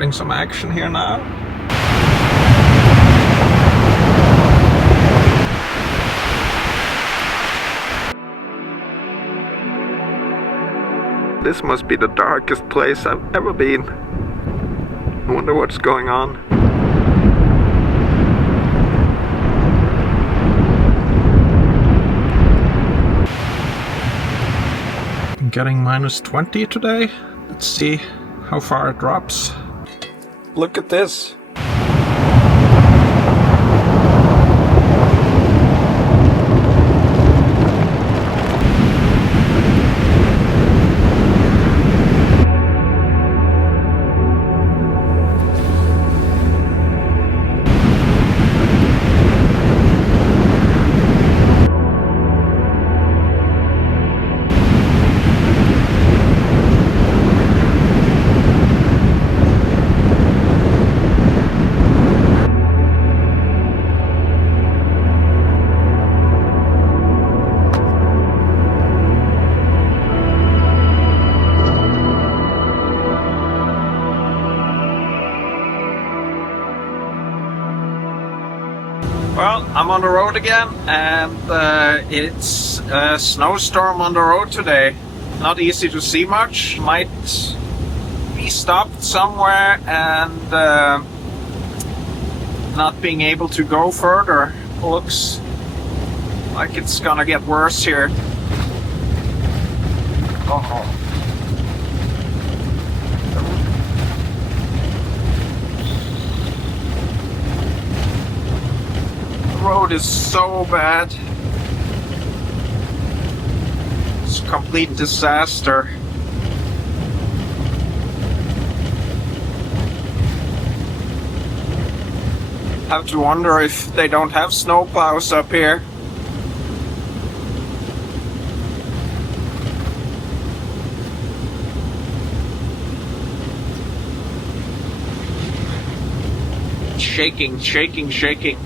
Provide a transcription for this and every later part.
getting some action here now. This must be the darkest place I've ever been. I wonder what's going on. I'm getting -20 today. Let's see how far it drops. Look at this. Well, I'm on the road again, and it's a snowstorm on the road today. Not easy to see much. Might be stopped somewhere and not being able to go further. Looks like it's gonna get worse here. Uh-oh. The road is so bad. It's a complete disaster. Have to wonder if they don't have snow plows up here. Shaking, shaking, shaking.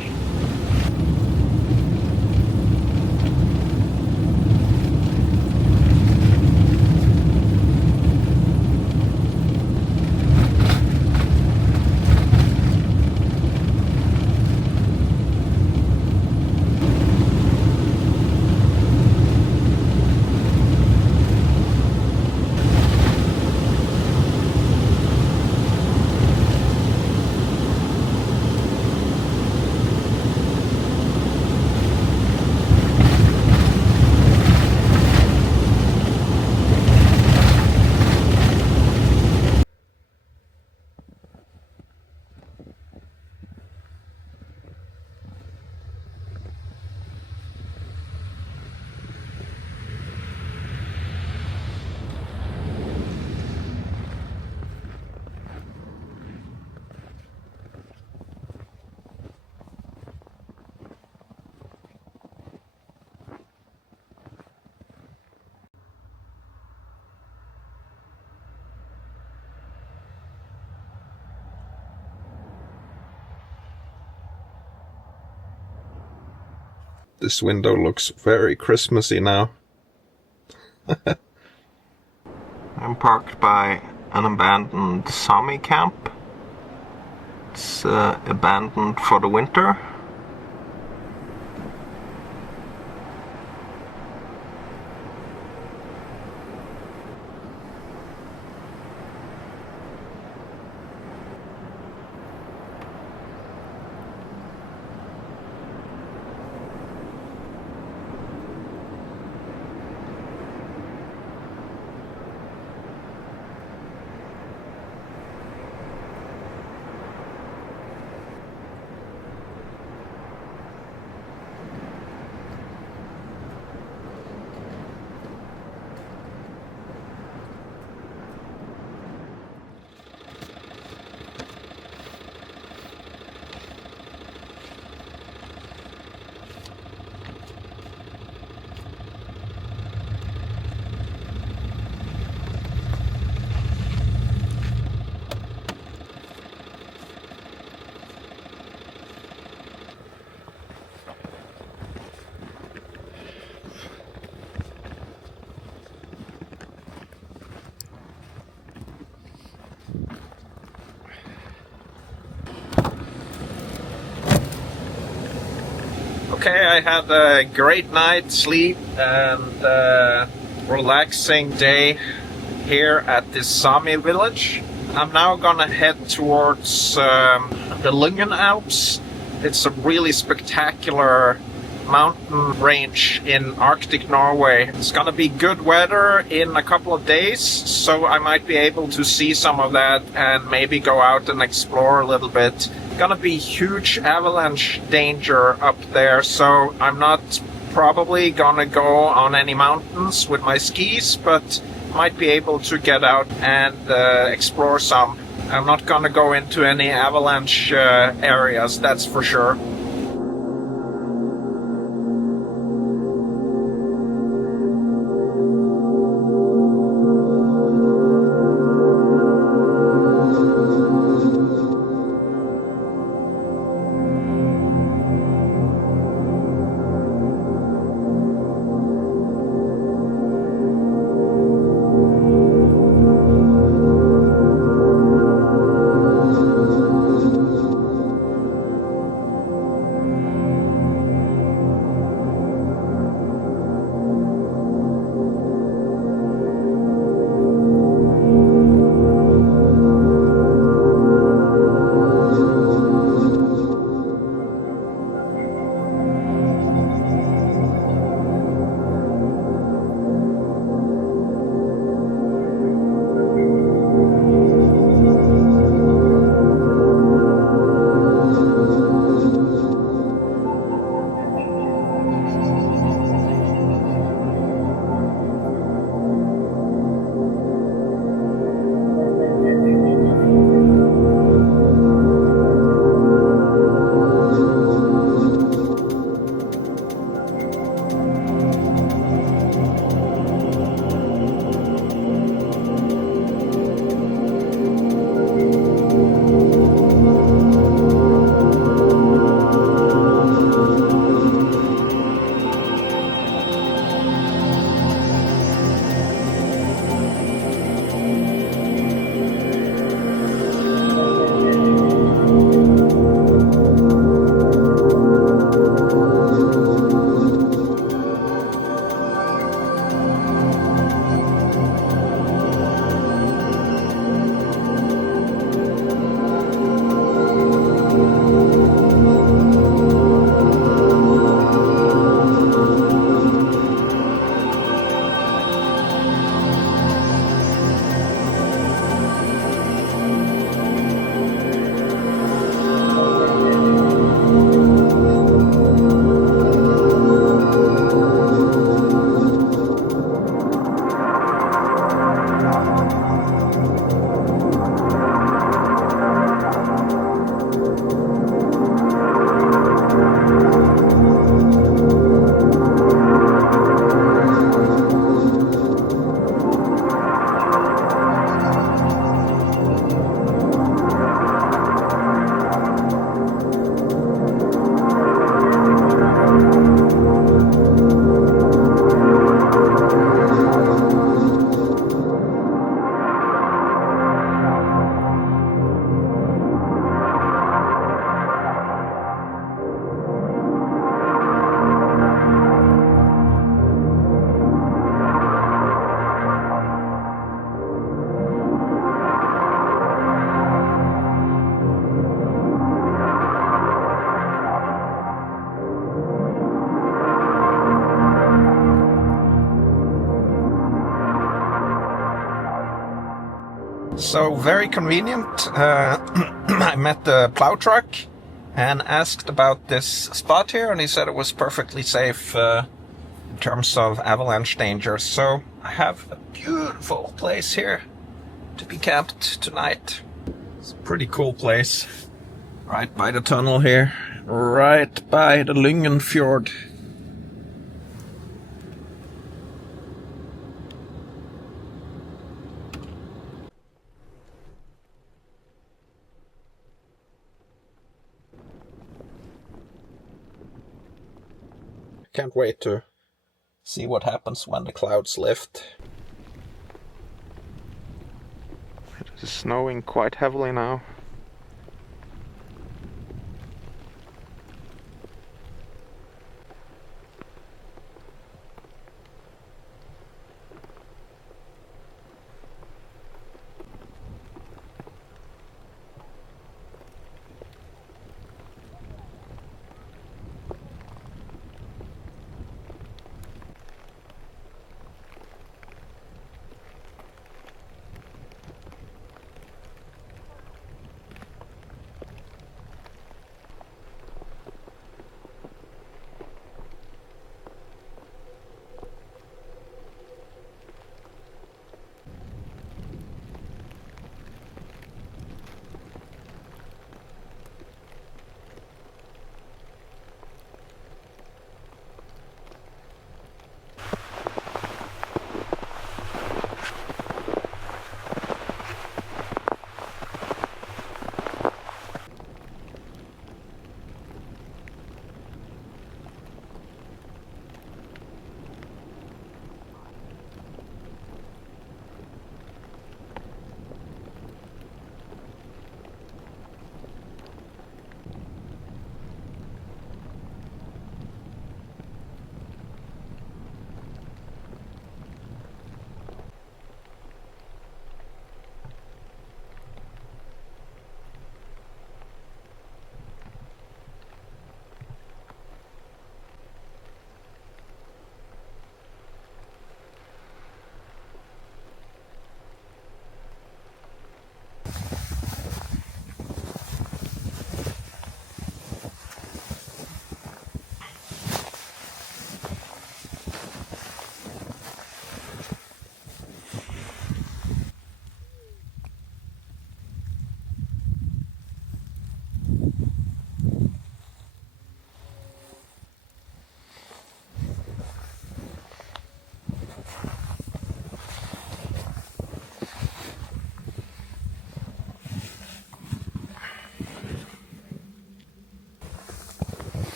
This window looks very Christmassy now. I'm parked by an abandoned Sami camp. It's abandoned for the winter. Okay, I had a great night's sleep and relaxing day here at this Sami village. I'm now gonna head towards the Lyngen Alps. It's a really spectacular mountain range in Arctic Norway. It's gonna be good weather in a couple of days, so I might be able to see some of that and maybe go out and explore a little bit. Gonna be huge avalanche danger up there, so I'm not probably gonna go on any mountains with my skis, but might be able to get out and explore some. I'm not gonna go into any avalanche areas, that's for sure. So very convenient. I met the plow truck and asked about this spot here, and he said it was perfectly safe in terms of avalanche danger. So I have a beautiful place here to be camped tonight. It's a pretty cool place. Right by the tunnel here, right by the Lyngen Fjord. Can't wait to see what happens when the clouds lift. It is snowing quite heavily now.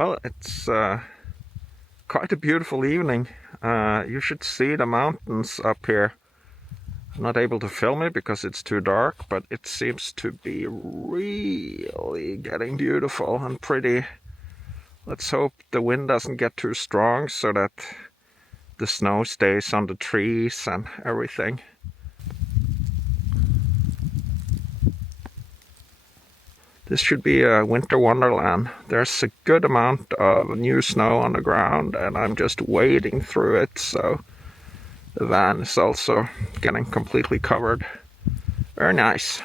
Well, it's quite a beautiful evening. You should see the mountains up here. I'm not able to film it because it's too dark, but it seems to be really getting beautiful and pretty. Let's hope the wind doesn't get too strong so that the snow stays on the trees and everything. This should be a winter wonderland. There's a good amount of new snow on the ground and I'm just wading through it, so the van is also getting completely covered. Very nice.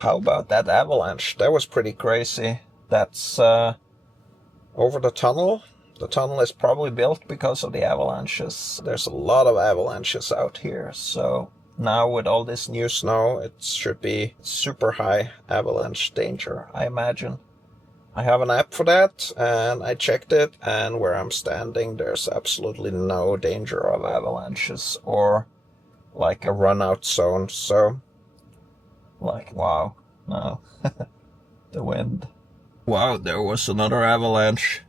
How about that avalanche? That was pretty crazy. That's over the tunnel. The tunnel is probably built because of the avalanches. There's a lot of avalanches out here. So now with all this new snow, it should be super high avalanche danger, I imagine. I have an app for that, and I checked it, and where I'm standing, there's absolutely no danger of avalanches or like a run-out zone. So, like, wow, no. The wind. Wow, there was another avalanche.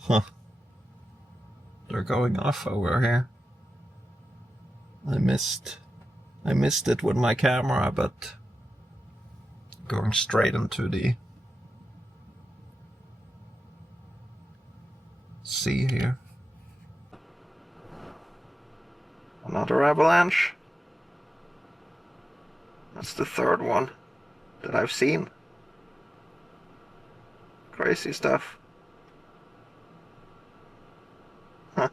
Huh. They're going off over here. I missed it with my camera, but going straight into the sea here. Another avalanche. That's the third one that I've seen. Crazy stuff. Huh.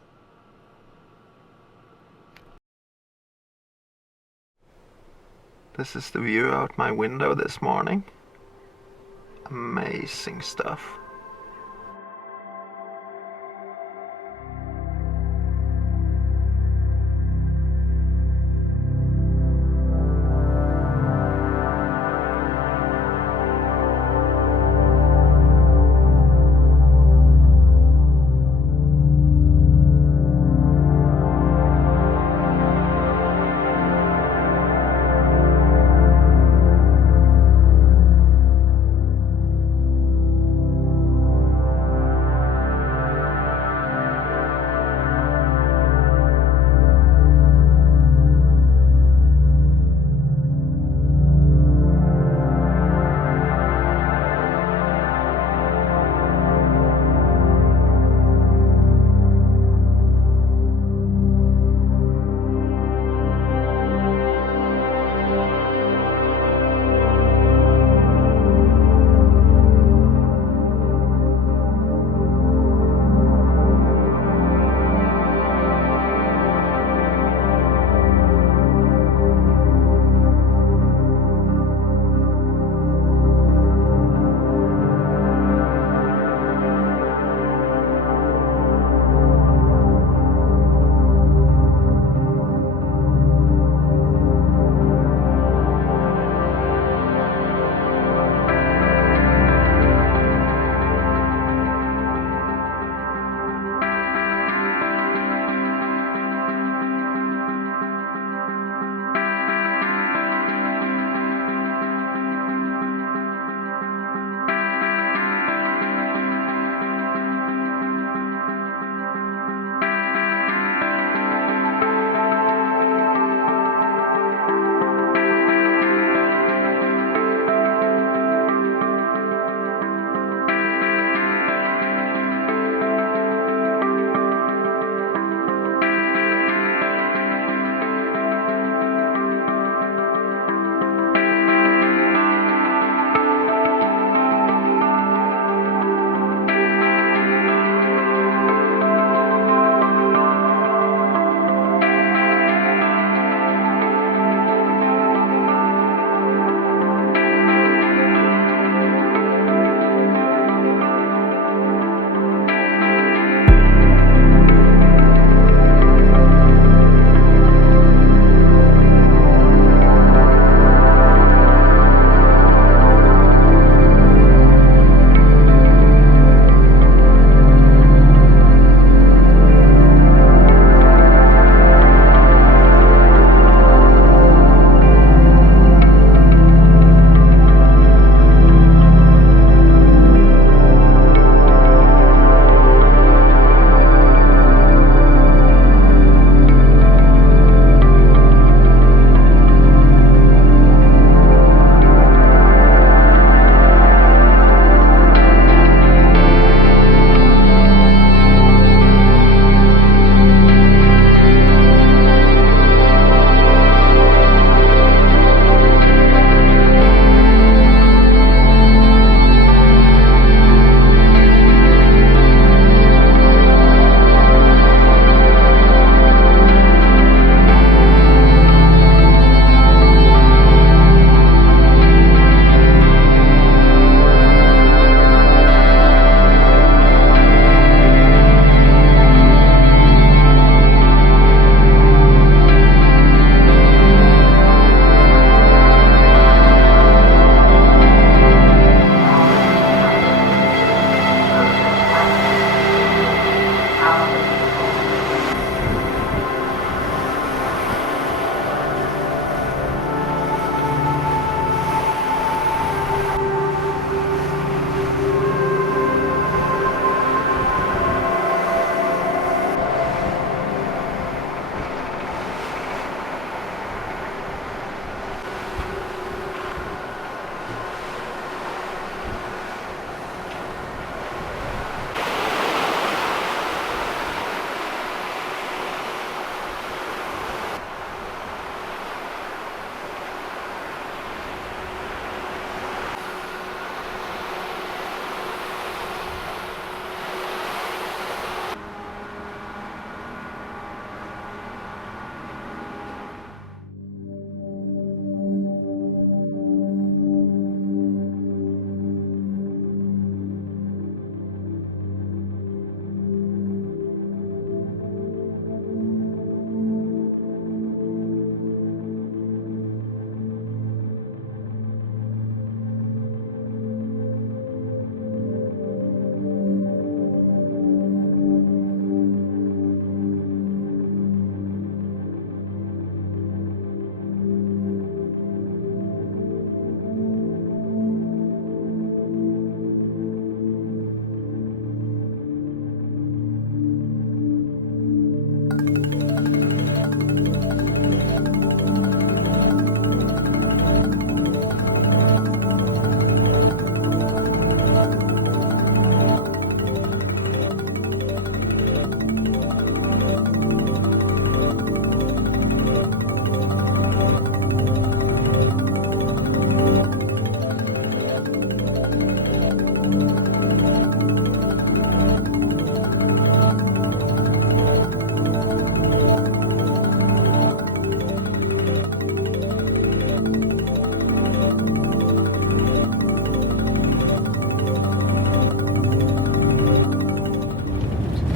This is the view out my window this morning. Amazing stuff.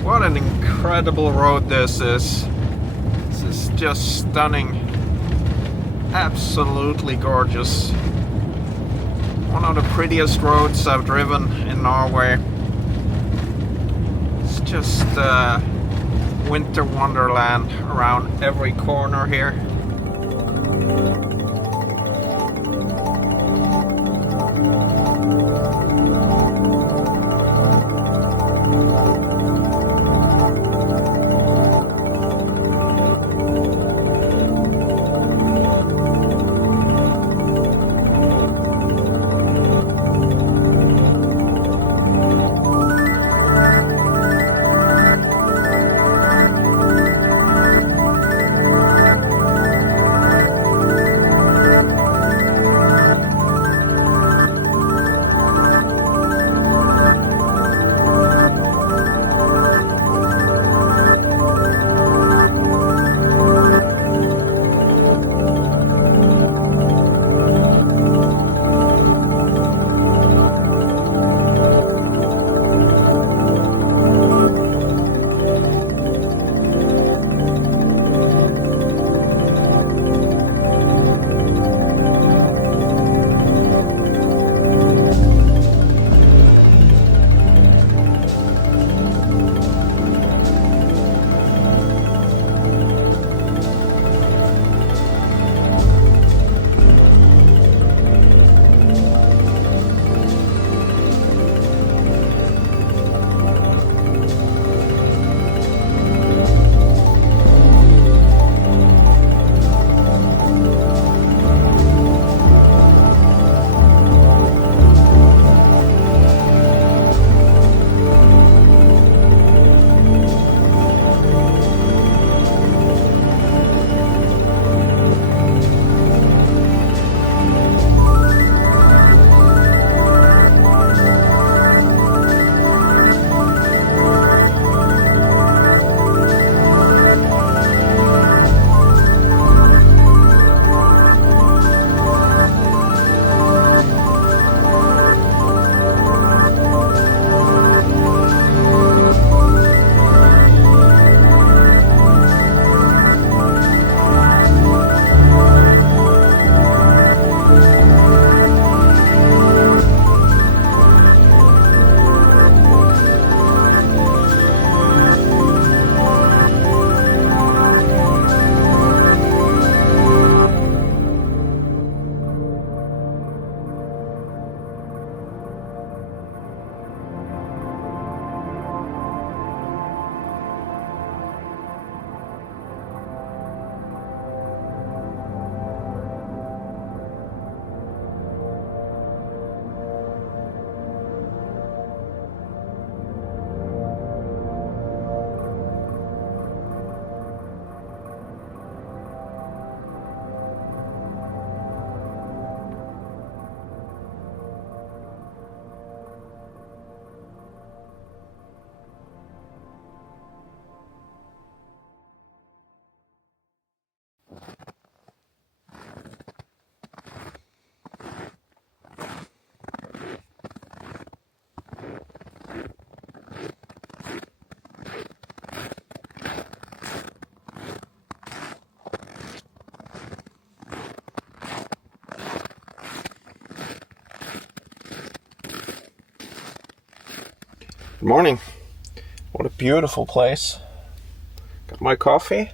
What an incredible road this is. This is just stunning. Absolutely gorgeous. One of the prettiest roads I've driven in Norway. It's just winter wonderland around every corner here. Good morning. What a beautiful place. Got my coffee.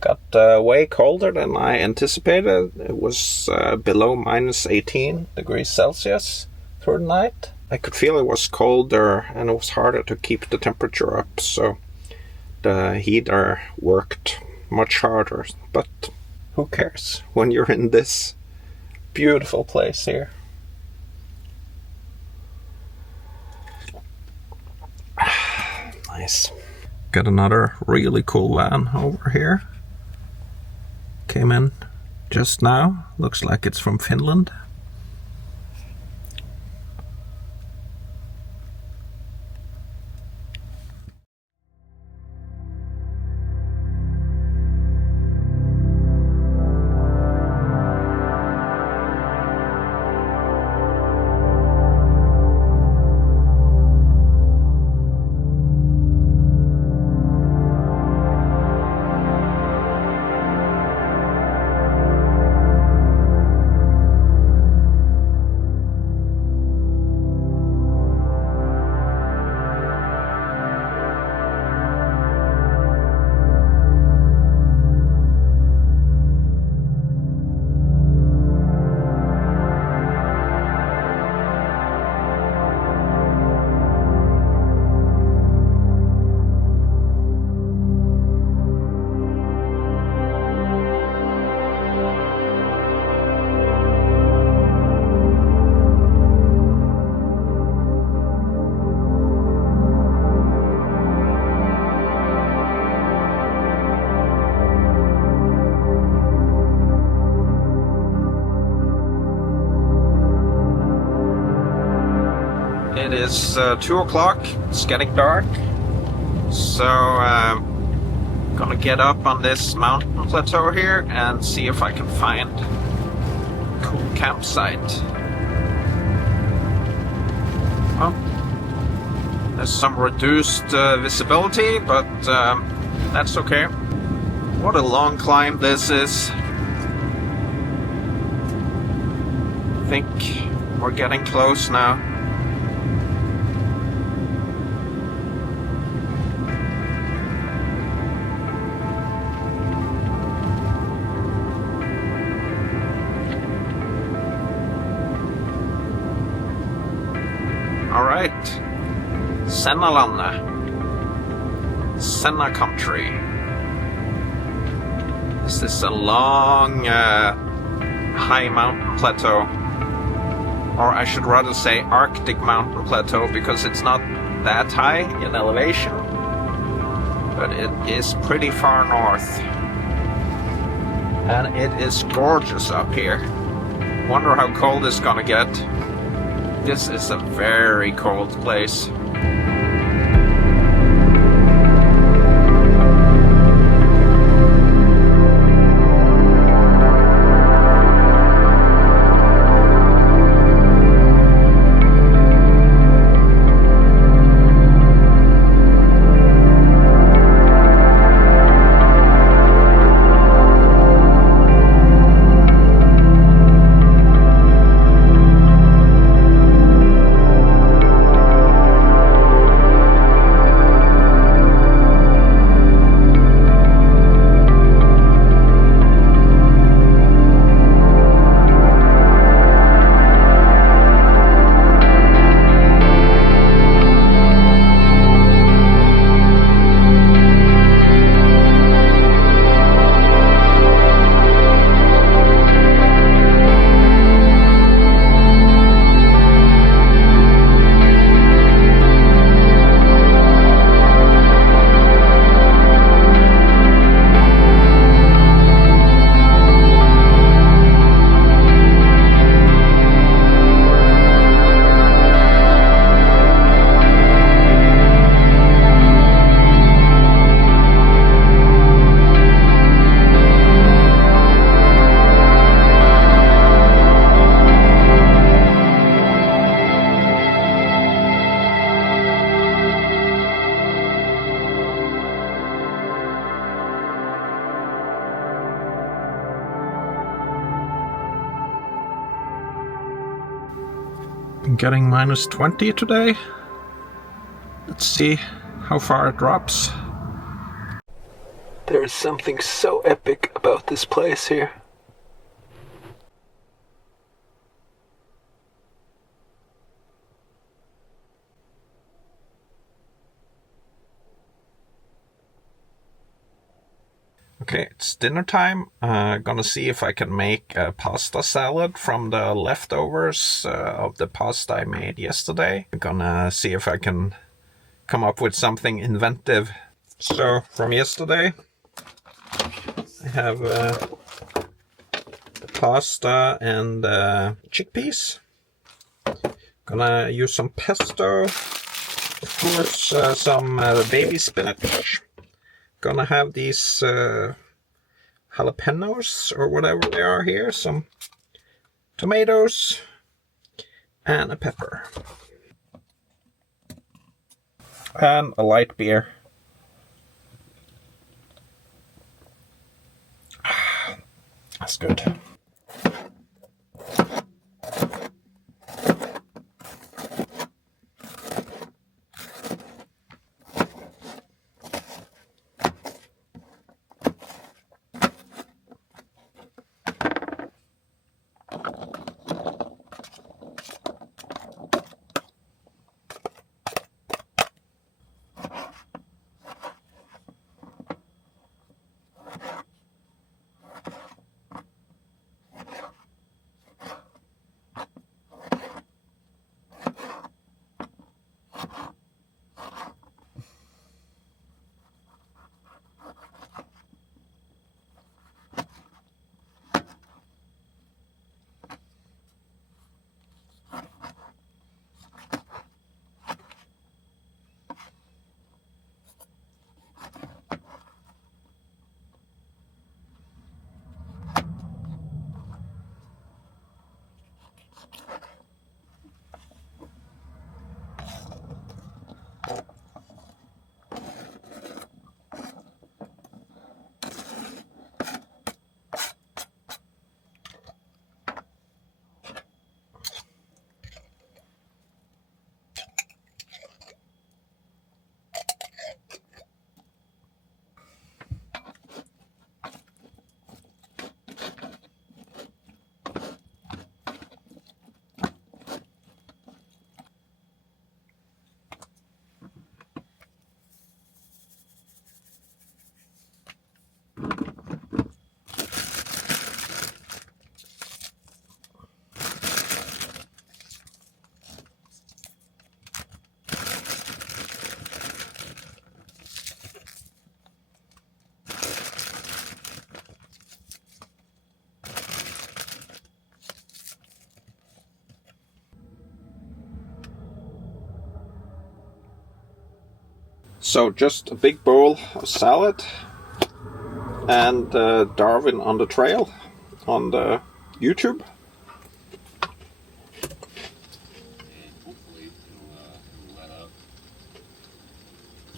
Got way colder than I anticipated. It was below minus 18 degrees Celsius through the night. I could feel it was colder and it was harder to keep the temperature up, so the heater worked much harder. But who cares when you're in this beautiful place here? Nice. Got another really cool van over here. Came in just now. Looks like it's from Finland. is 2 o'clock. It's getting dark. So gonna get up on this mountain plateau here and see if I can find a cool campsite. Well, there's some reduced visibility, but that's okay. What a long climb this is. I think we're getting close now. All right, Sennalandet, Senna country. This is a long, high mountain plateau, or I should rather say Arctic mountain plateau, because it's not that high in elevation, but it is pretty far north, and it is gorgeous up here. Wonder how cold it's gonna get. This is a very cold place. Getting minus 20 today. Let's see how far it drops. There is something so epic about this place here. Okay, it's dinner time. Gonna see if I can make a pasta salad from the leftovers of the pasta I made yesterday. Gonna see if I can come up with something inventive. So, from yesterday, I have the pasta and chickpeas. Gonna use some pesto, of course, some baby spinach. Gonna have these jalapenos or whatever they are here, some tomatoes and a pepper and a light beer. That's good. So just a big bowl of salad and Darwin on the trail on the YouTube. And hopefully it'll let up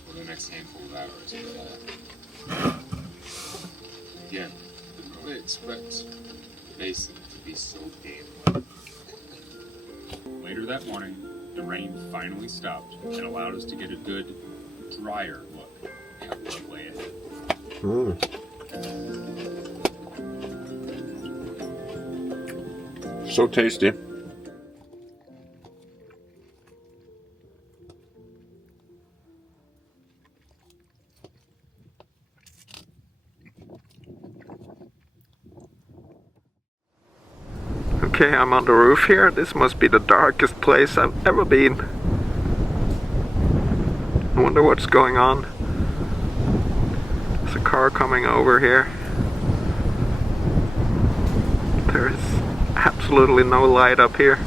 for the next handful of hours. But again, didn't really expect the basin to be so damn wet. Later that morning, the rain finally stopped and allowed us to get a good, drier look at what lay ahead. So tasty. Okay, I'm on the roof here. This must be the darkest place I've ever been. I wonder what's going on. There's a car coming over here. There is absolutely no light up here.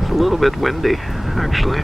It's a little bit windy, actually.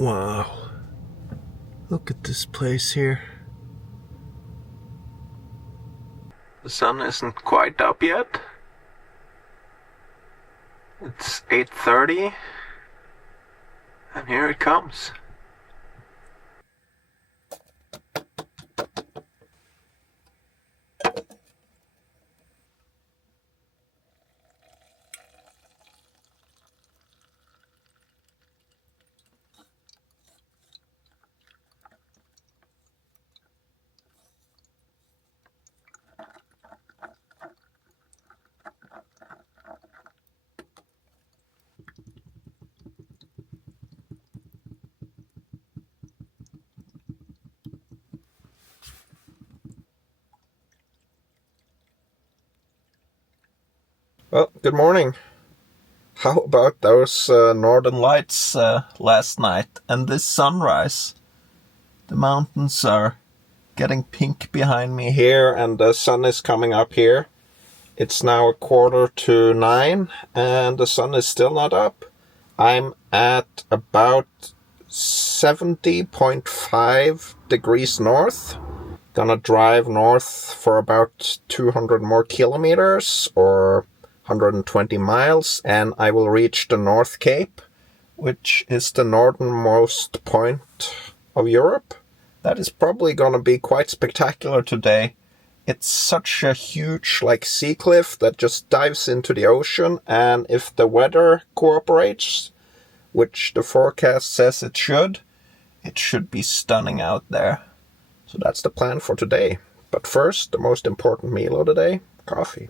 Wow. Look at this place here. The sun isn't quite up yet. It's 8:30. And here it comes. Well, good morning. How about those northern lights last night and this sunrise? The mountains are getting pink behind me here and the sun is coming up here. It's now 8:45 and the sun is still not up. I'm at about 70.5 degrees north. Gonna drive north for about 200 more kilometers or 120 miles, and I will reach the North Cape, which is the northernmost point of Europe. That is probably going to be quite spectacular today. It's such a huge sea cliff that just dives into the ocean, and if the weather cooperates, which the forecast says it should be stunning out there. So that's the plan for today. But first, the most important meal of the day, coffee.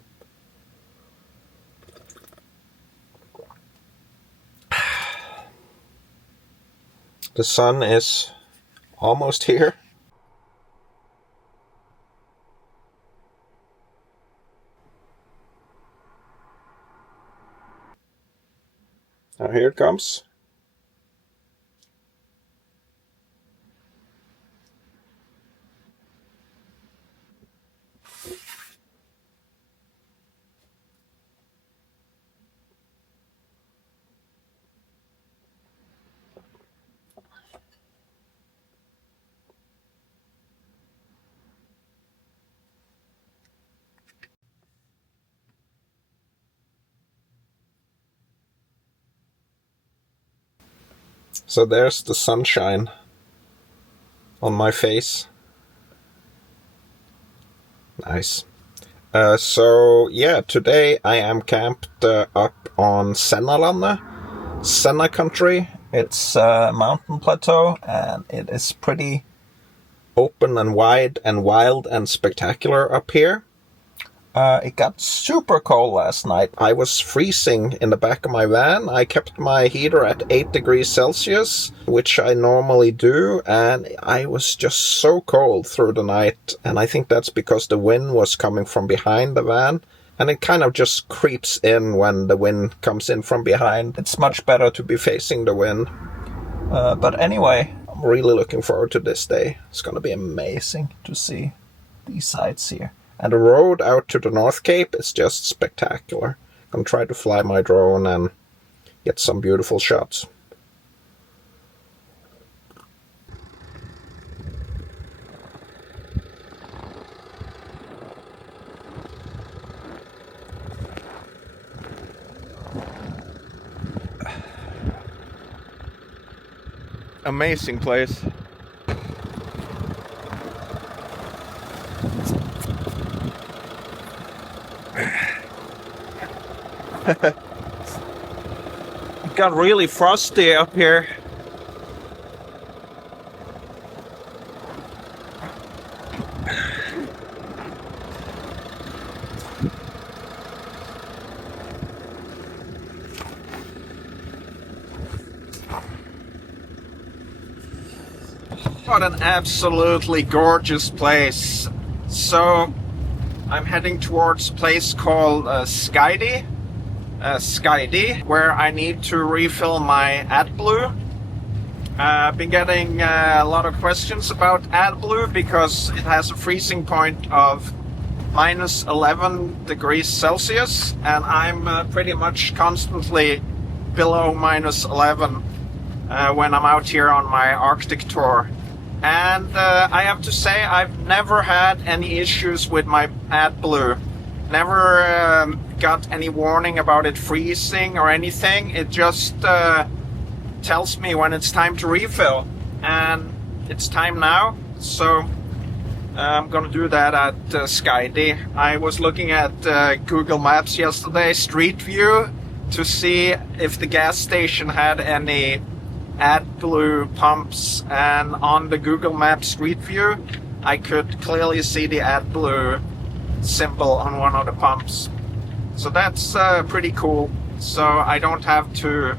The sun is almost here. Now here it comes. So there's the sunshine on my face. Nice. So yeah, today I am camped up on Sennalandet, Senna country. It's a mountain plateau and it is pretty open and wide and wild and spectacular up here. It got super cold last night. I was freezing in the back of my van. I kept my heater at 8 degrees Celsius, which I normally do, and I was just so cold through the night. And I think that's because the wind was coming from behind the van, and it kind of just creeps in when the wind comes in from behind. It's much better to be facing the wind. But anyway, I'm really looking forward to this day. It's going to be amazing to see these sights here. And the road out to the North Cape is just spectacular. I'm going to try to fly my drone and get some beautiful shots. Amazing place. It got really frosty up here. What an absolutely gorgeous place. So I'm heading towards a place called Skidi, where I need to refill my AdBlue. I've been getting a lot of questions about AdBlue because it has a freezing point of minus 11 degrees Celsius, and I'm pretty much constantly below minus 11. when I'm out here on my Arctic tour. And I have to say, I've never had any issues with my AdBlue. Never got any warning about it freezing or anything. It just tells me when it's time to refill. And it's time now, so I'm gonna do that at Skidi. I was looking at Google Maps yesterday, Street View, to see if the gas station had any AdBlue pumps, and on the Google Maps Street View I could clearly see the AdBlue symbol on one of the pumps. So that's pretty cool. So I don't have to,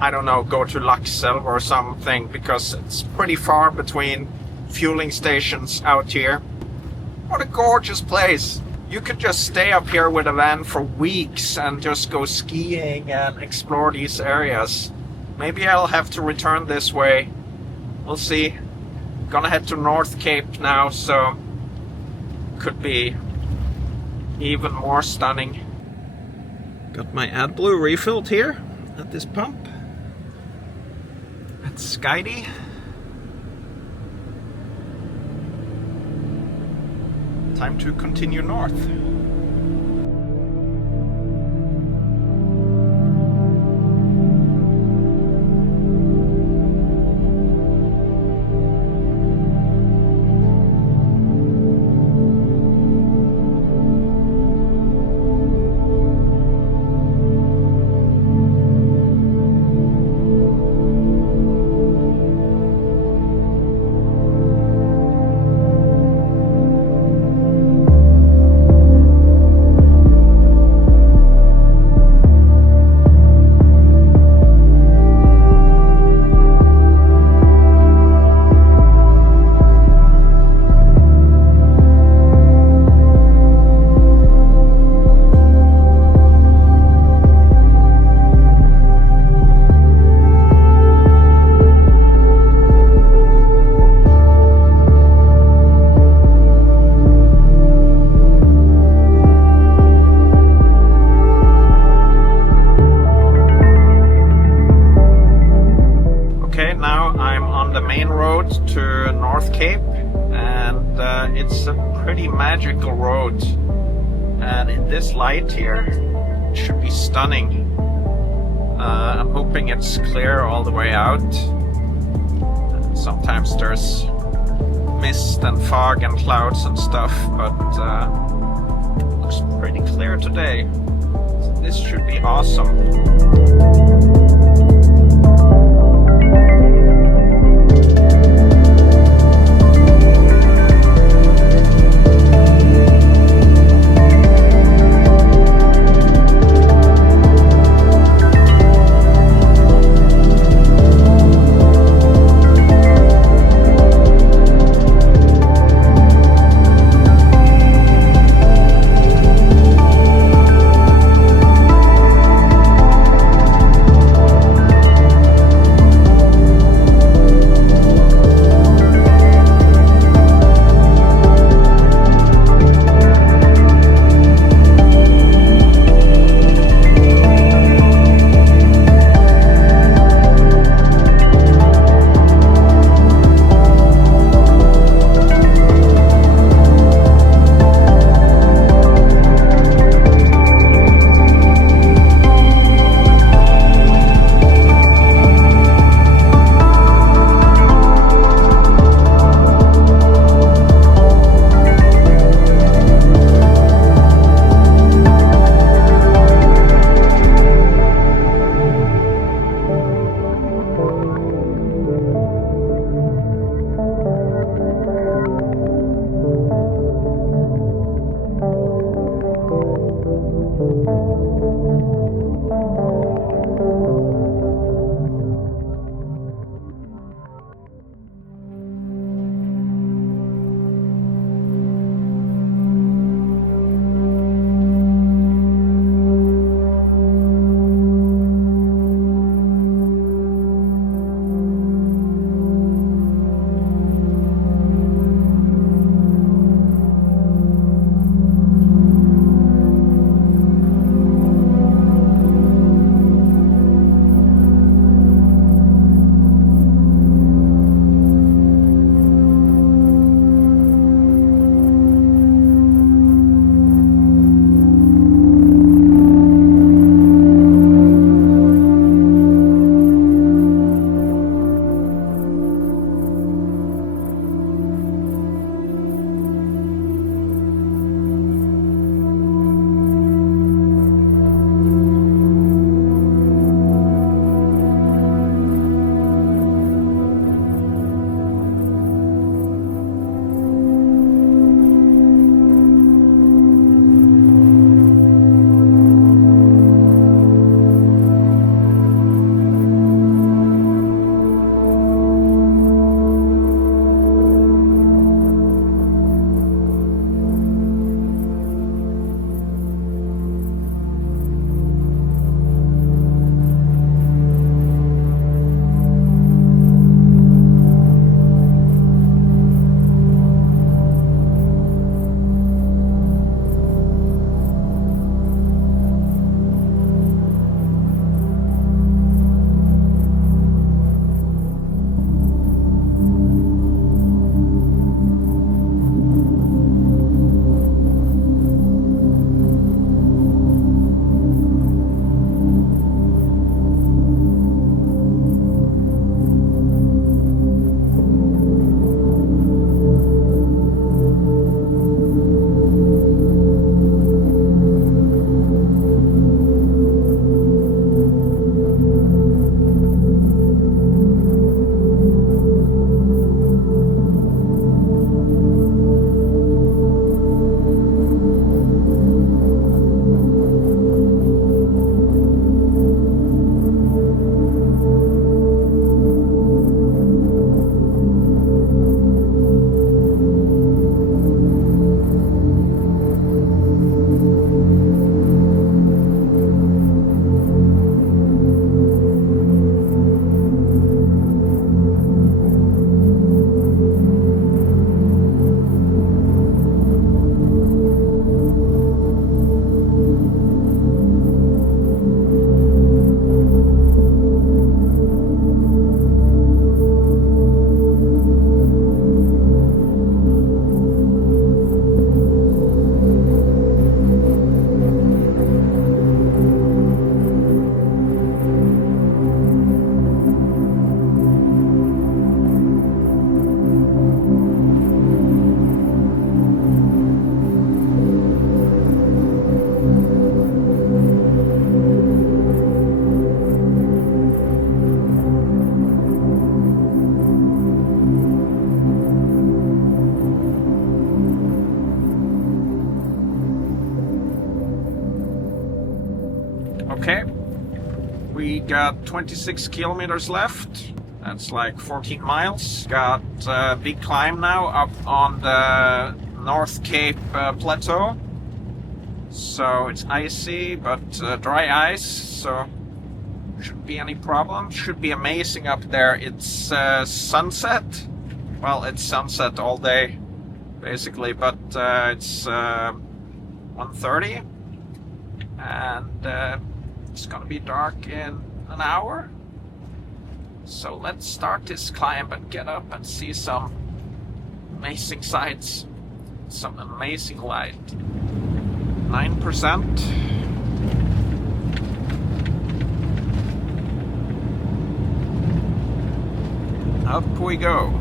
I don't know, go to Laxell or something, because it's pretty far between fueling stations out here. What a gorgeous place. You could just stay up here with a van for weeks and just go skiing and explore these areas. Maybe I'll have to return this way. We'll see. Gonna head to North Cape now, so could be even more stunning. Got my AdBlue refilled here at this pump at Skidi. Time to continue north. To North Cape, and it's a pretty magical road, and in this light here it should be stunning. I'm hoping it's clear all the way out. Sometimes there's mist and fog and clouds and stuff, but it looks pretty clear today. So this should be awesome. We got 26 kilometers left. That's like 14 miles. Got a big climb now up on the North Cape Plateau. So it's icy, but dry ice, so shouldn't be any problem. Should be amazing up there. It's sunset. Well, it's sunset all day, basically, but it's 1:30, and it's gonna be dark in an hour. So let's start this climb and get up and see some amazing sights, some amazing light. 9%. Up we go.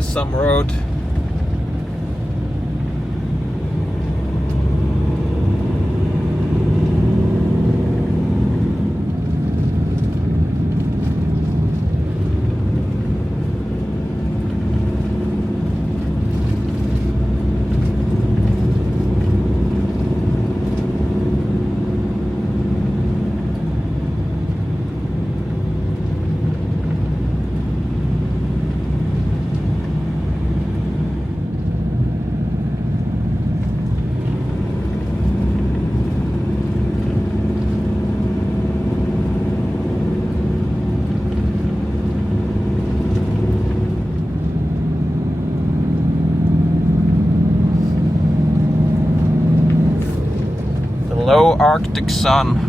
Some road. Low Arctic sun.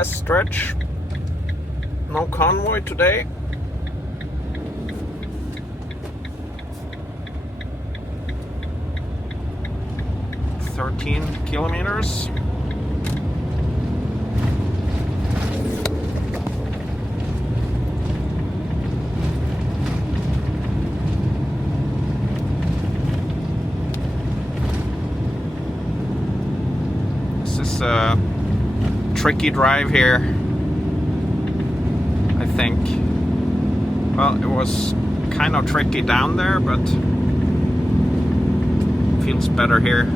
last stretch. No convoy today. "13 kilometers. This is a tricky drive here, I think. Well, it was kind of tricky down there, but feels better here.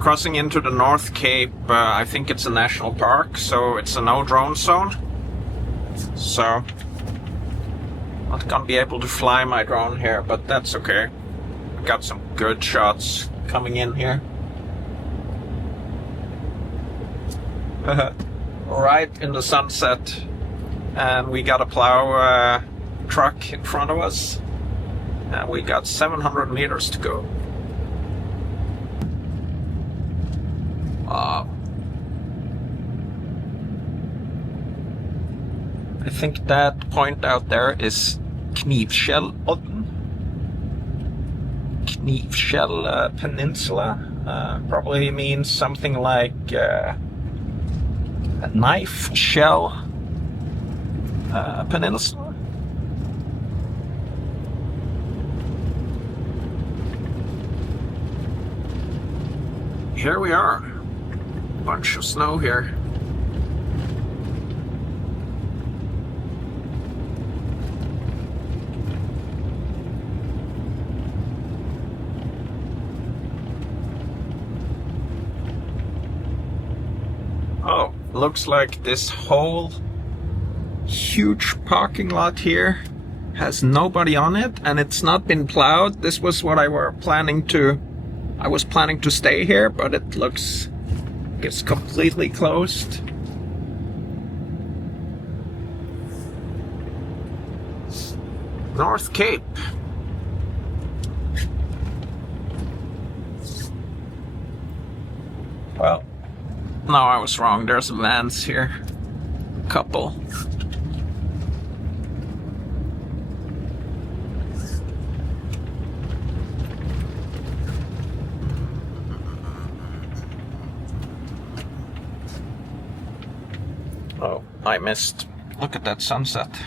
Crossing into the North Cape, I think it's a national park, so it's a no drone zone. So, not gonna be able to fly my drone here, but that's okay. Got some good shots coming in here. Right in the sunset, and we got a plow truck in front of us, and we got 700 meters to go. I think that point out there is Knivskjell Peninsula, Probably means something like a knife shell peninsula. Here we are. Bunch of snow here. Oh, looks like this whole huge parking lot here has nobody on it, and it's not been plowed. This was what I was planning to stay here, but it looks like it's completely closed. North Cape. Well, no, I was wrong. There's vans here. Couple. Oh, I missed. Look at that sunset.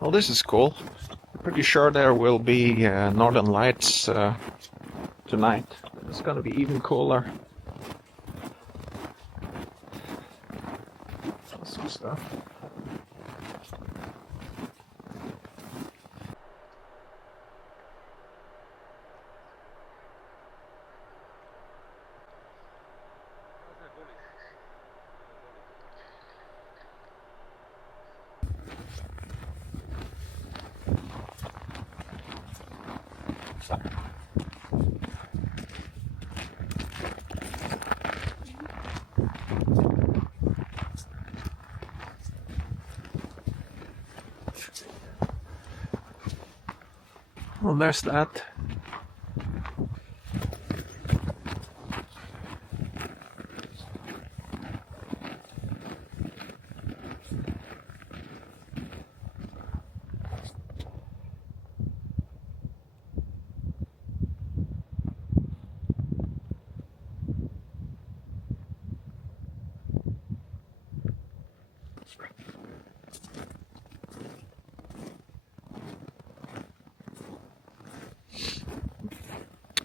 Well, this is cool. Pretty sure there will be northern lights tonight. It's gonna be even cooler. Awesome stuff. Well, there's that.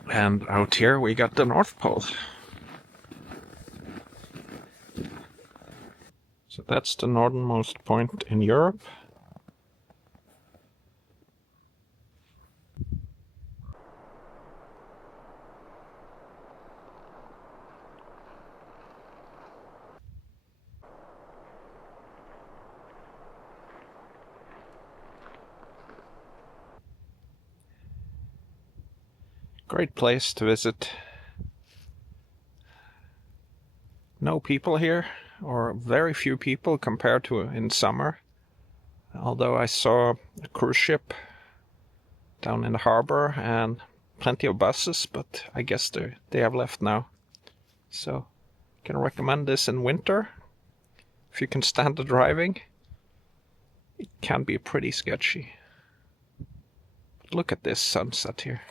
And out here we got the North Pole. So that's the northernmost point in Europe. Great place to visit. No people here, or very few people compared to in summer. Although I saw a cruise ship down in the harbor and plenty of buses, but I guess they have left now. So, can recommend this in winter. If you can stand the driving, it can be pretty sketchy. But look at this sunset here.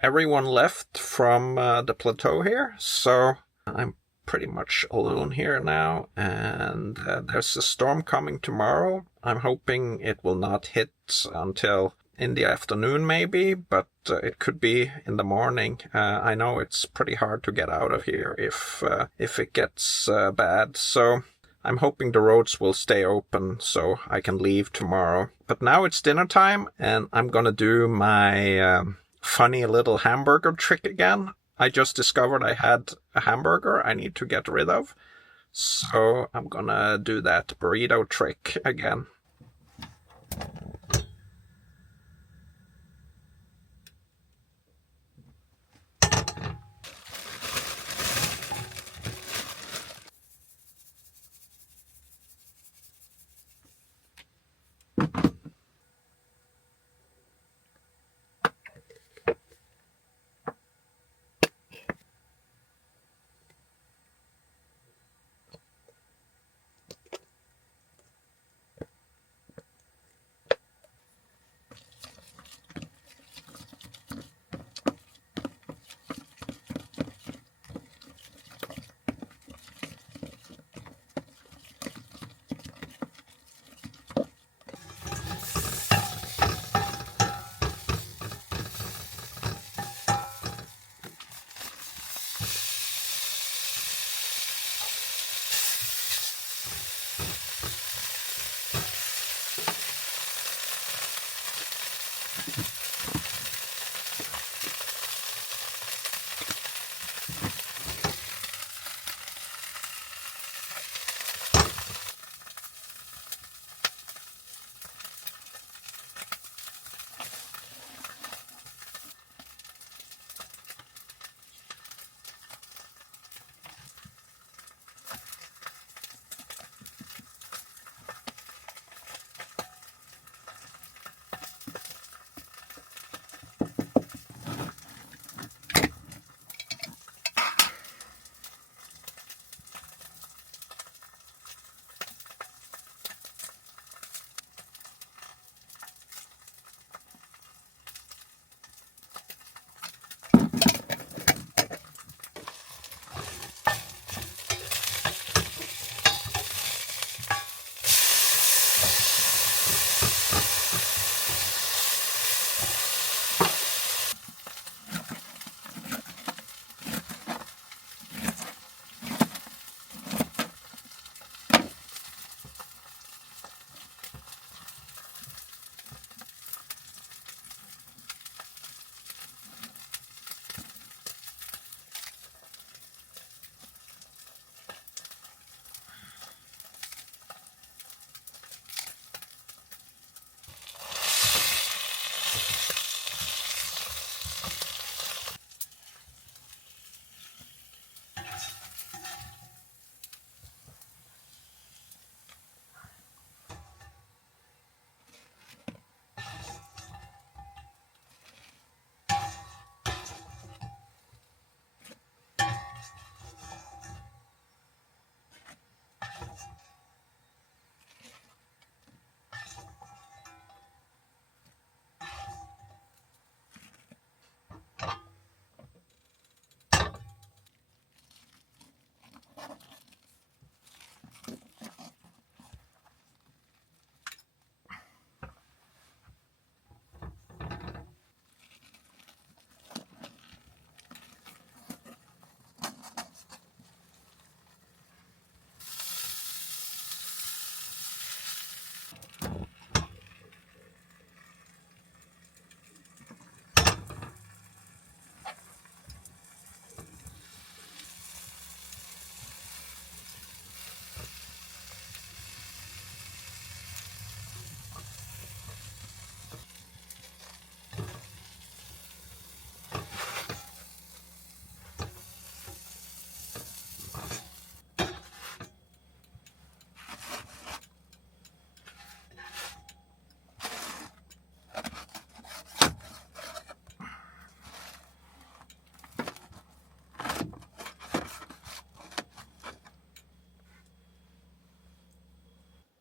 everyone left from the plateau here, so I'm pretty much alone here now, and there's a storm coming tomorrow. I'm hoping it will not hit until in the afternoon maybe, but it could be in the morning. I know it's pretty hard to get out of here if it gets bad, so I'm hoping the roads will stay open so I can leave tomorrow. But now it's dinner time, and I'm gonna do my funny little hamburger trick again. I just discovered I had a hamburger I need to get rid of, so I'm gonna do that burrito trick again.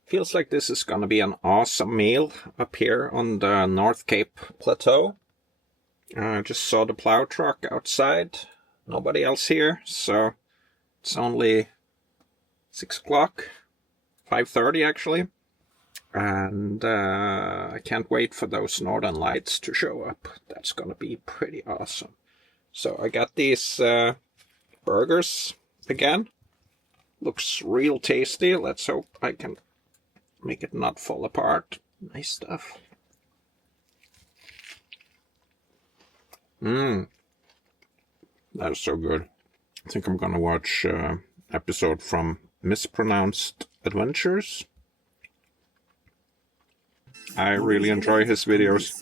Feels like this is gonna be an awesome meal up here on the North Cape Plateau. I just saw the plow truck outside. Nobody else here, so it's only 6 o'clock, 5:30 actually. And I can't wait for those northern lights to show up. That's gonna be pretty awesome. So I got these burgers again. Looks real tasty. Let's hope I can make it not fall apart. Nice stuff. That is so good. I think I'm gonna watch episode from Mispronounced Adventures. I really enjoy his videos.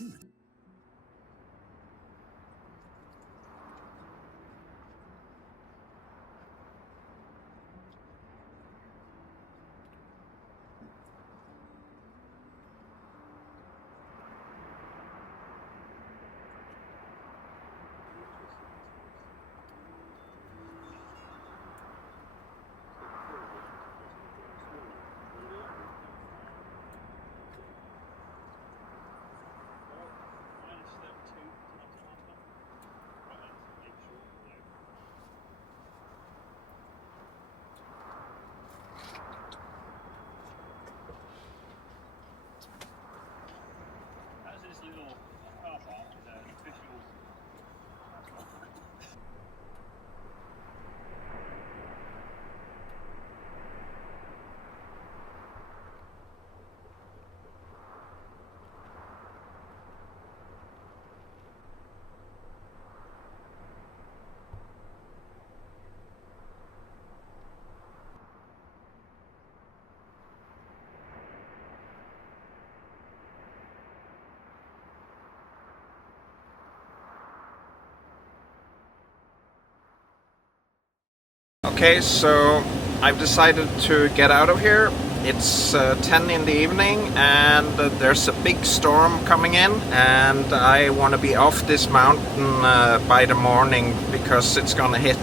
Okay, so I've decided to get out of here. It's 10 in the evening and there's a big storm coming in, and I want to be off this mountain by the morning because it's gonna hit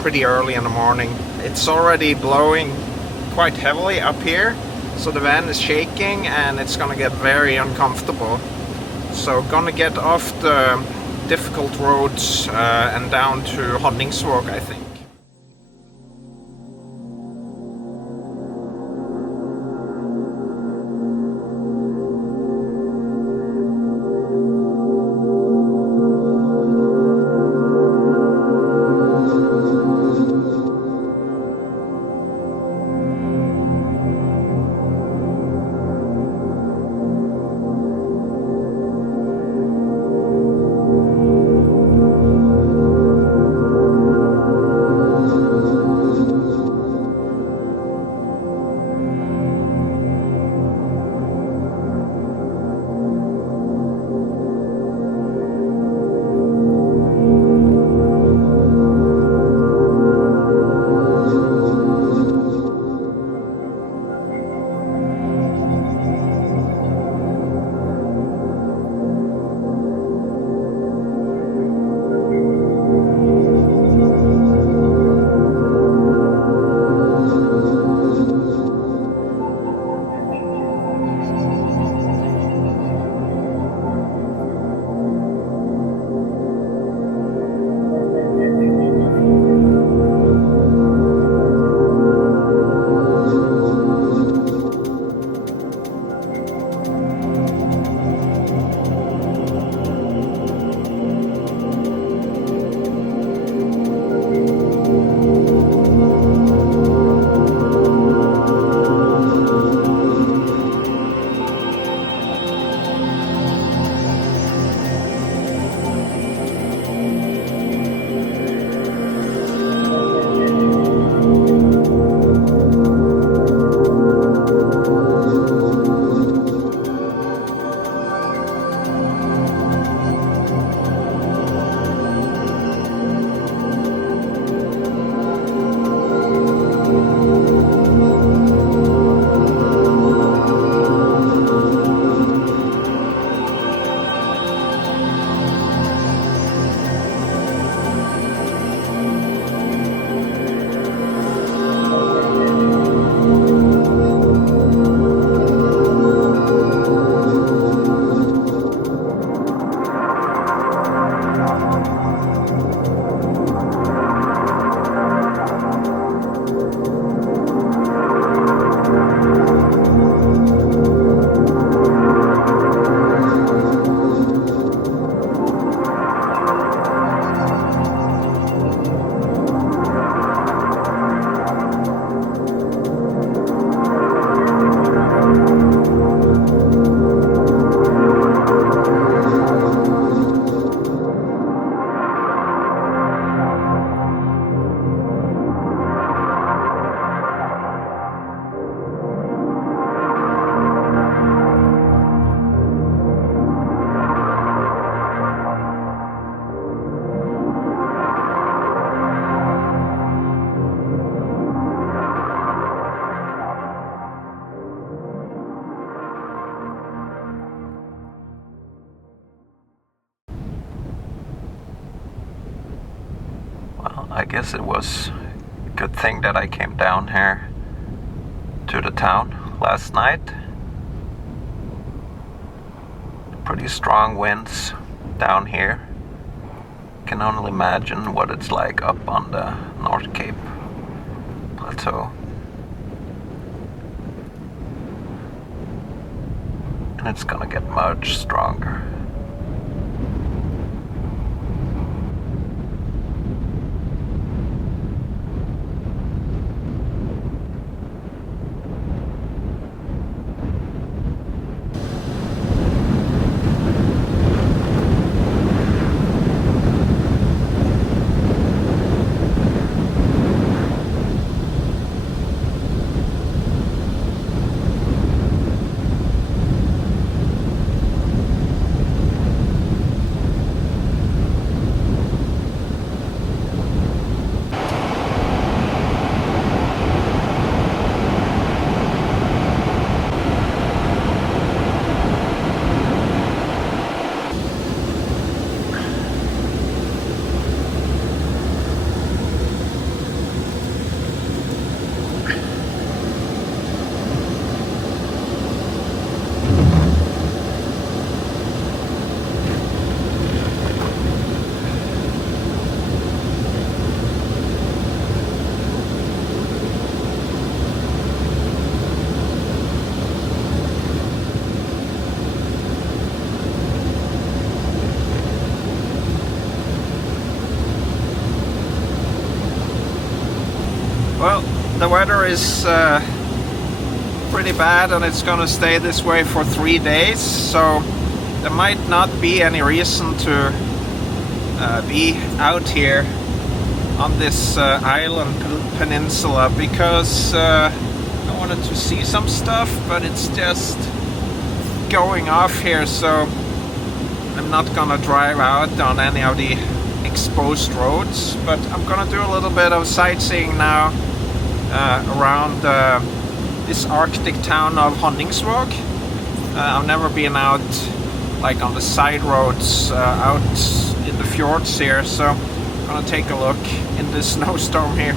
pretty early in the morning. It's already blowing quite heavily up here, so the van is shaking and it's gonna get very uncomfortable. So gonna get off the difficult roads and down to Honningsvåg, I think. guess it was a good thing that I came down here to the town last night. Pretty strong winds down here. Can only imagine what it's like up on the North Cape Plateau. And it's gonna get much stronger. Well, the weather is pretty bad and it's gonna stay this way for 3 days, so there might not be any reason to be out here on this island peninsula, because I wanted to see some stuff, but it's just going off here, so I'm not gonna drive out on any of the exposed roads, but I'm gonna do a little bit of sightseeing now around this Arctic town of Honningsvåg. I've never been out like on the side roads out in the fjords here, so I'm gonna take a look in this snowstorm here.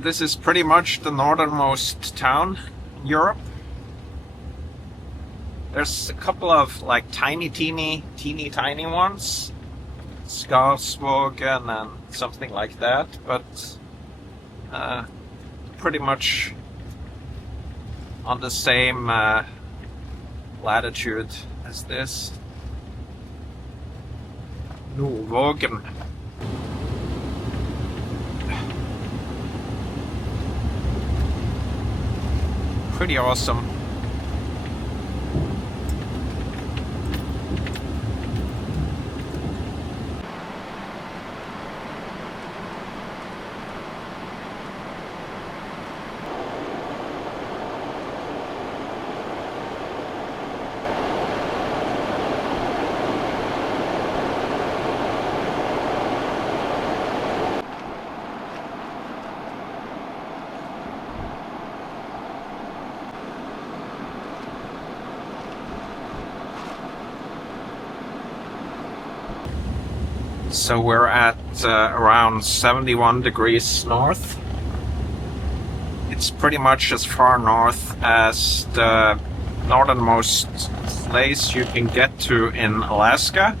This is pretty much the northernmost town in Europe. There's a couple of like teeny tiny ones, Skarsvågen and something like that, but pretty much on the same latitude is this? Nordvågen. Pretty awesome. So we're at around 71 degrees north. It's pretty much as far north as the northernmost place you can get to in Alaska.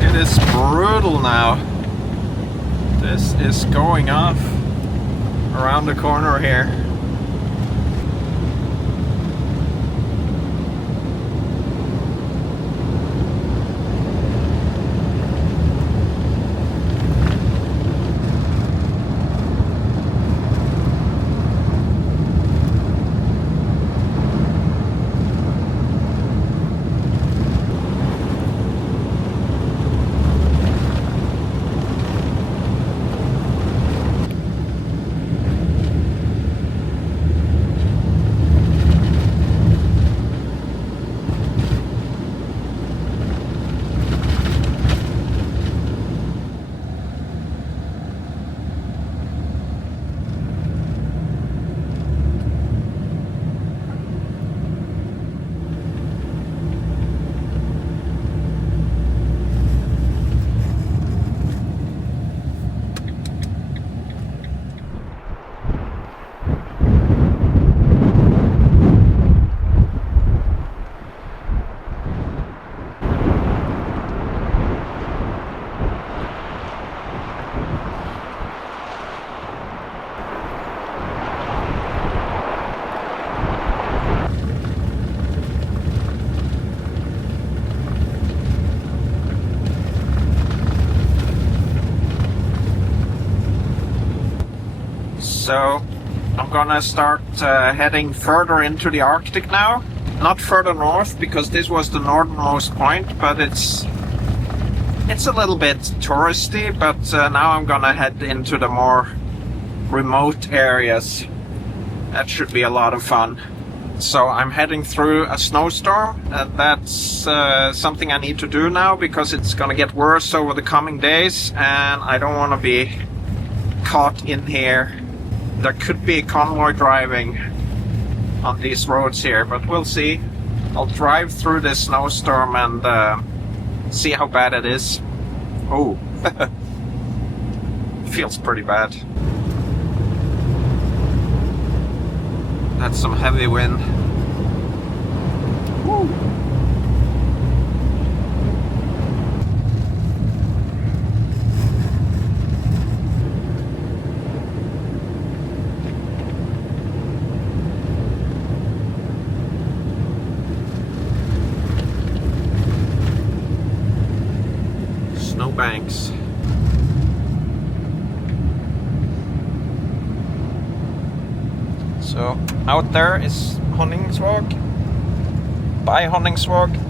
It is brutal now. This is going off around the corner here. So I'm gonna start heading further into the Arctic now. Not further north, because this was the northernmost point, but it's a little bit touristy, but now I'm gonna head into the more remote areas. That should be a lot of fun. So I'm heading through a snowstorm, and that's something I need to do now because it's gonna get worse over the coming days, and I don't want to be caught in here. There could be convoy driving on these roads here, but we'll see. I'll drive through this snowstorm and see how bad it is. Oh, feels pretty bad. That's some heavy wind. Woo. Snowbanks. So out there is Honningsvåg, by Honningsvåg.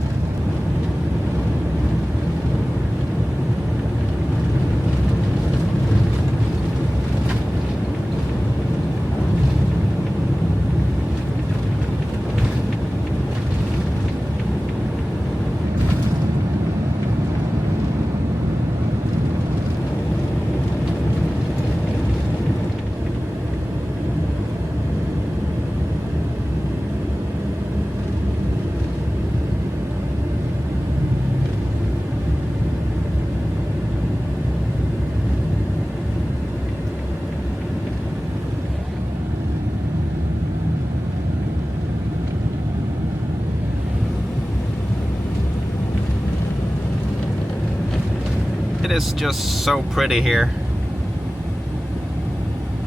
It is just so pretty here.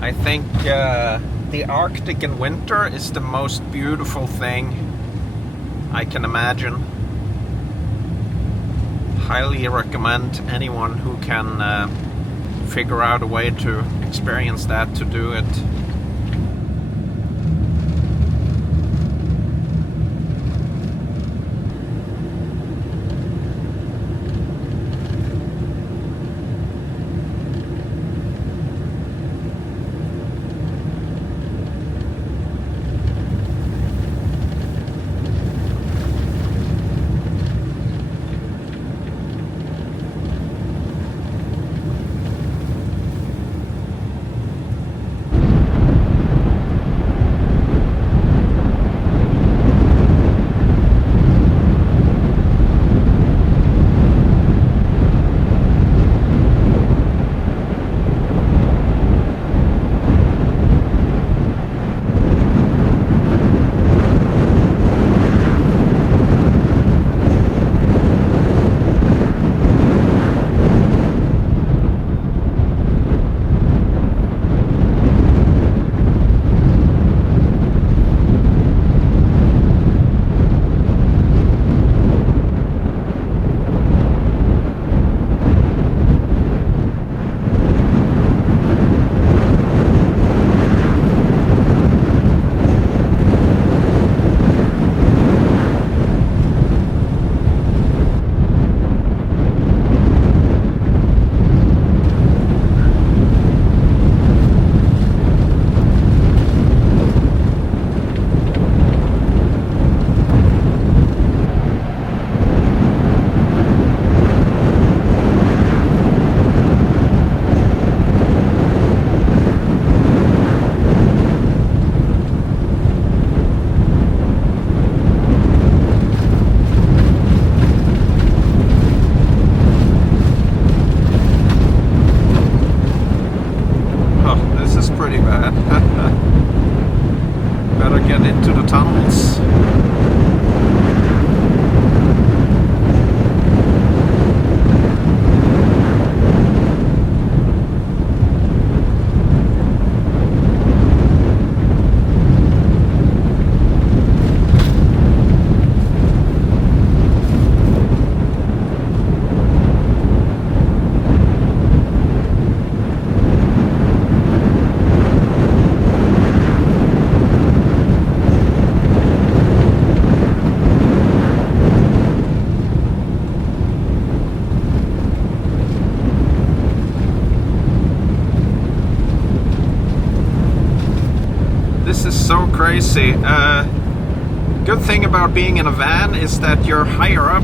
I think the Arctic in winter is the most beautiful thing I can imagine. Highly recommend anyone who can figure out a way to experience that to do it. Better get into the tunnels. This is so crazy. Good thing about being in a van is that you're higher up,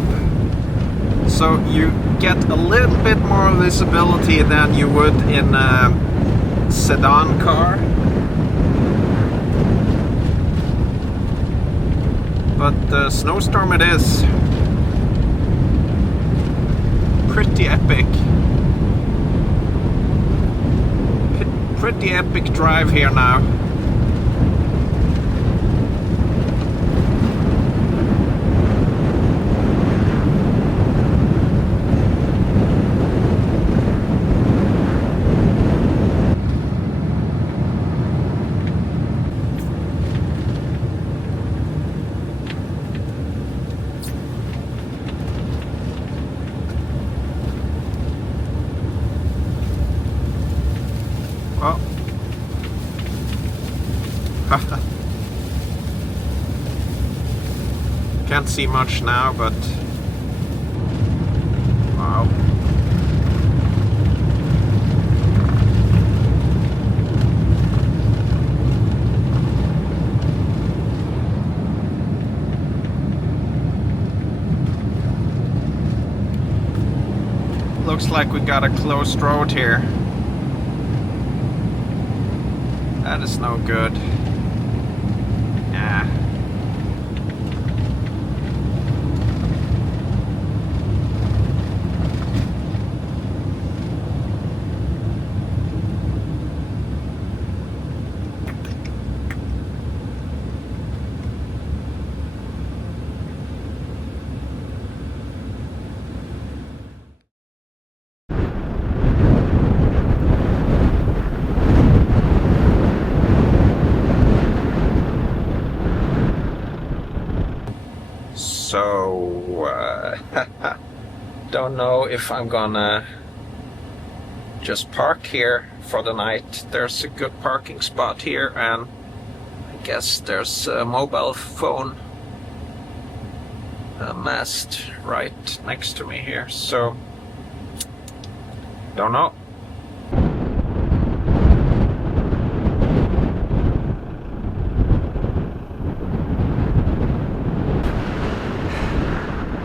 so you get a little bit more visibility than you would in a sedan car. But snowstorm it is. Pretty epic. Pretty epic drive here now. Well, Can't see much now, but wow. Looks like we got a closed road here. That is no good. Yeah. So, don't know if I'm gonna just park here for the night. There's a good parking spot here, and I guess there's a mobile phone mast right next to me here, so don't know.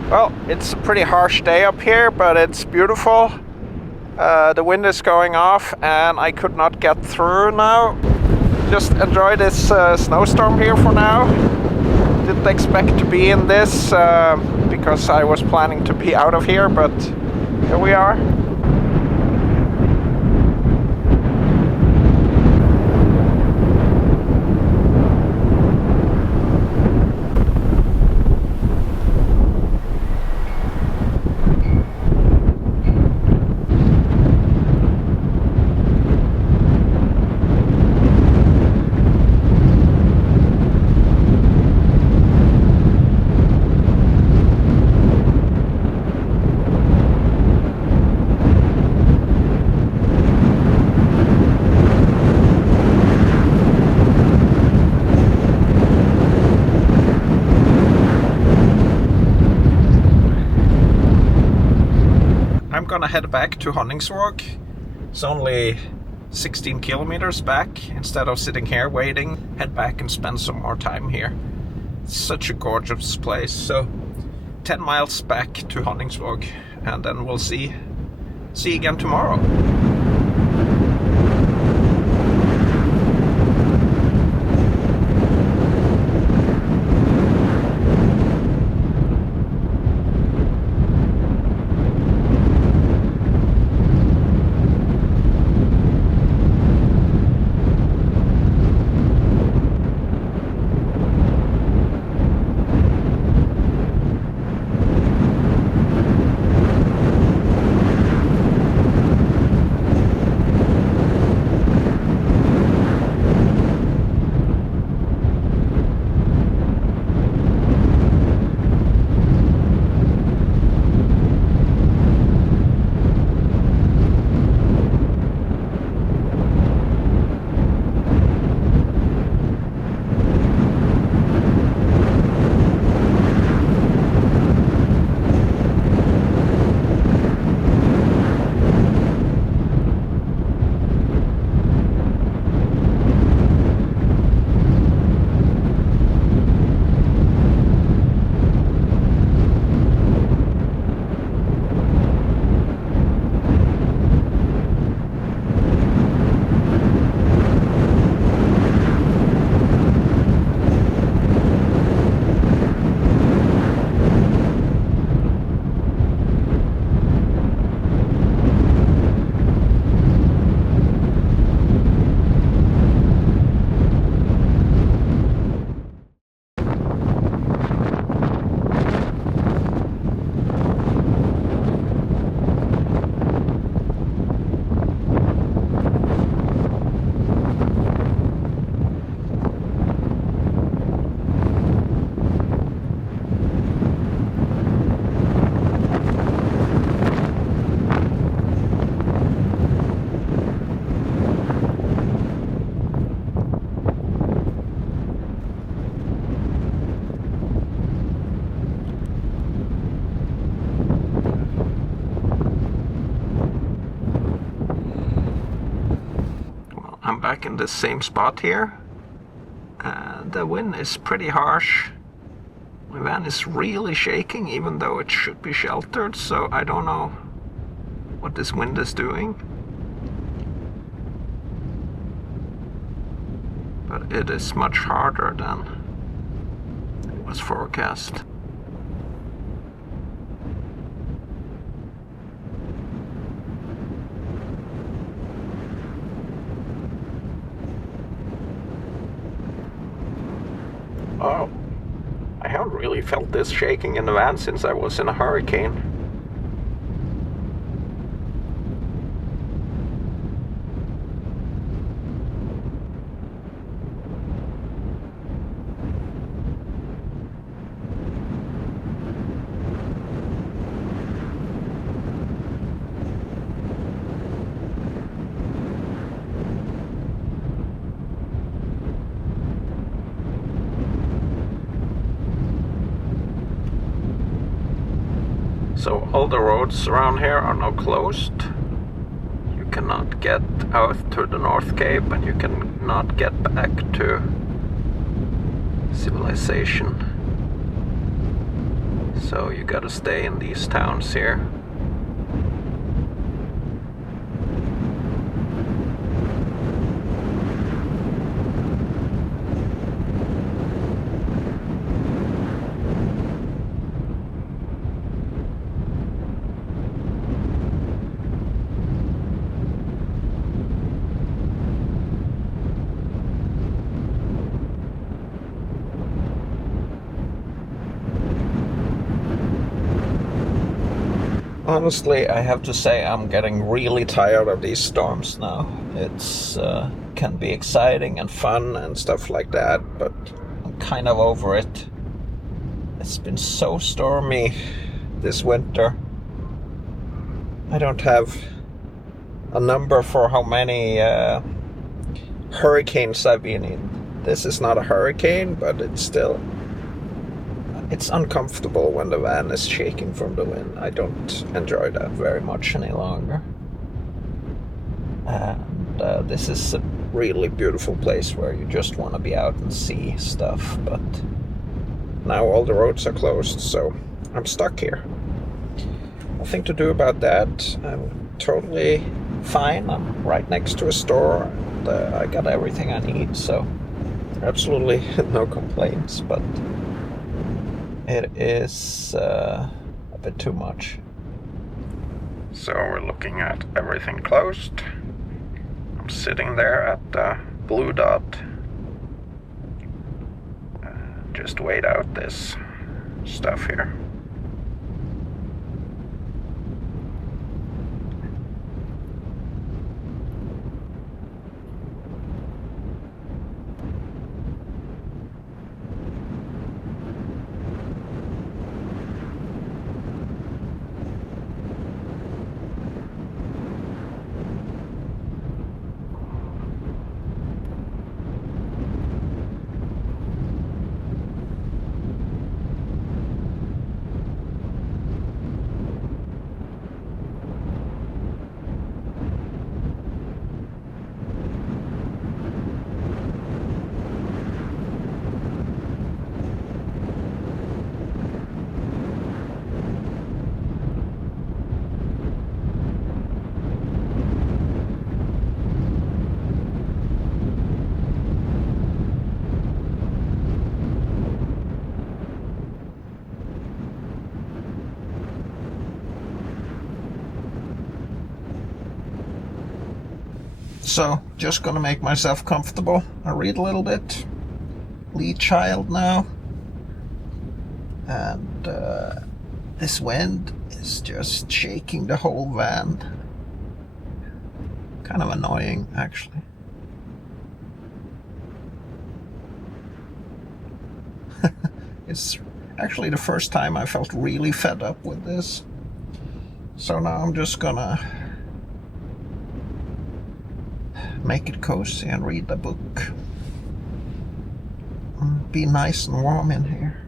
Well, it's a pretty harsh day up here, but it's beautiful. The wind is going off and I could not get through now. Just enjoy this snowstorm here for now. Didn't expect to be in this because I was planning to be out of here, but here we are. I'm gonna head back to Honningsvåg. It's only 16 kilometers back. Instead of sitting here waiting, head back and spend some more time here. It's such a gorgeous place. So 10 miles back to Honningsvåg, and then we'll see you again tomorrow. back in the same spot here. The wind is pretty harsh. My van is really shaking even though it should be sheltered, so I don't know what this wind is doing. But it is much harder than it was forecast. Oh, I haven't really felt this shaking in the van since I was in a hurricane. So all the roads around here are now closed. You cannot get out to the North Cape and you cannot get back to civilization. So you gotta stay in these towns here. Honestly, I have to say I'm getting really tired of these storms now. It's can be exciting and fun and stuff like that, but I'm kind of over it. It's been so stormy this winter. I don't have a number for how many hurricanes I've been in. This is not a hurricane, but it's uncomfortable when the van is shaking from the wind. I don't enjoy that very much any longer. And this is a really beautiful place where you just want to be out and see stuff, but now all the roads are closed, so I'm stuck here. Nothing to do about that. I'm totally fine. I'm right next to a store, and I got everything I need, so absolutely no complaints, but it is a bit too much. So we're looking at everything closed. I'm sitting there at the blue dot. Just wait out this stuff here. So, just gonna make myself comfortable. I read a little bit. Lead child now. And this wind is just shaking the whole van. Kind of annoying, actually. It's actually the first time I felt really fed up with this. So now I'm just gonna make it cozy and read the book. Be nice and warm in here.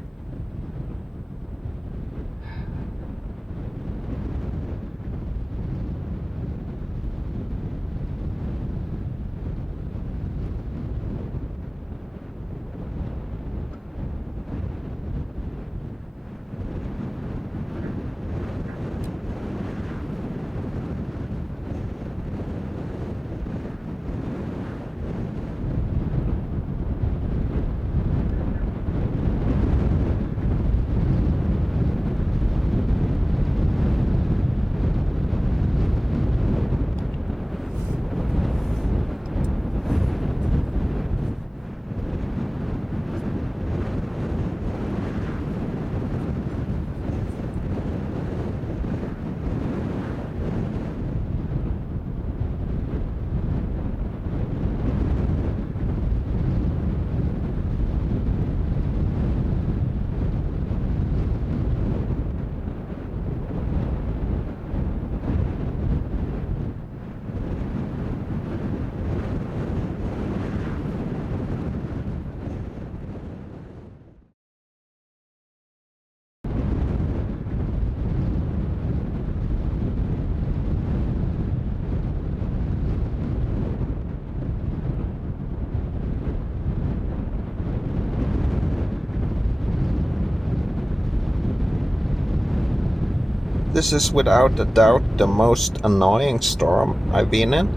This is without a doubt the most annoying storm I've been in.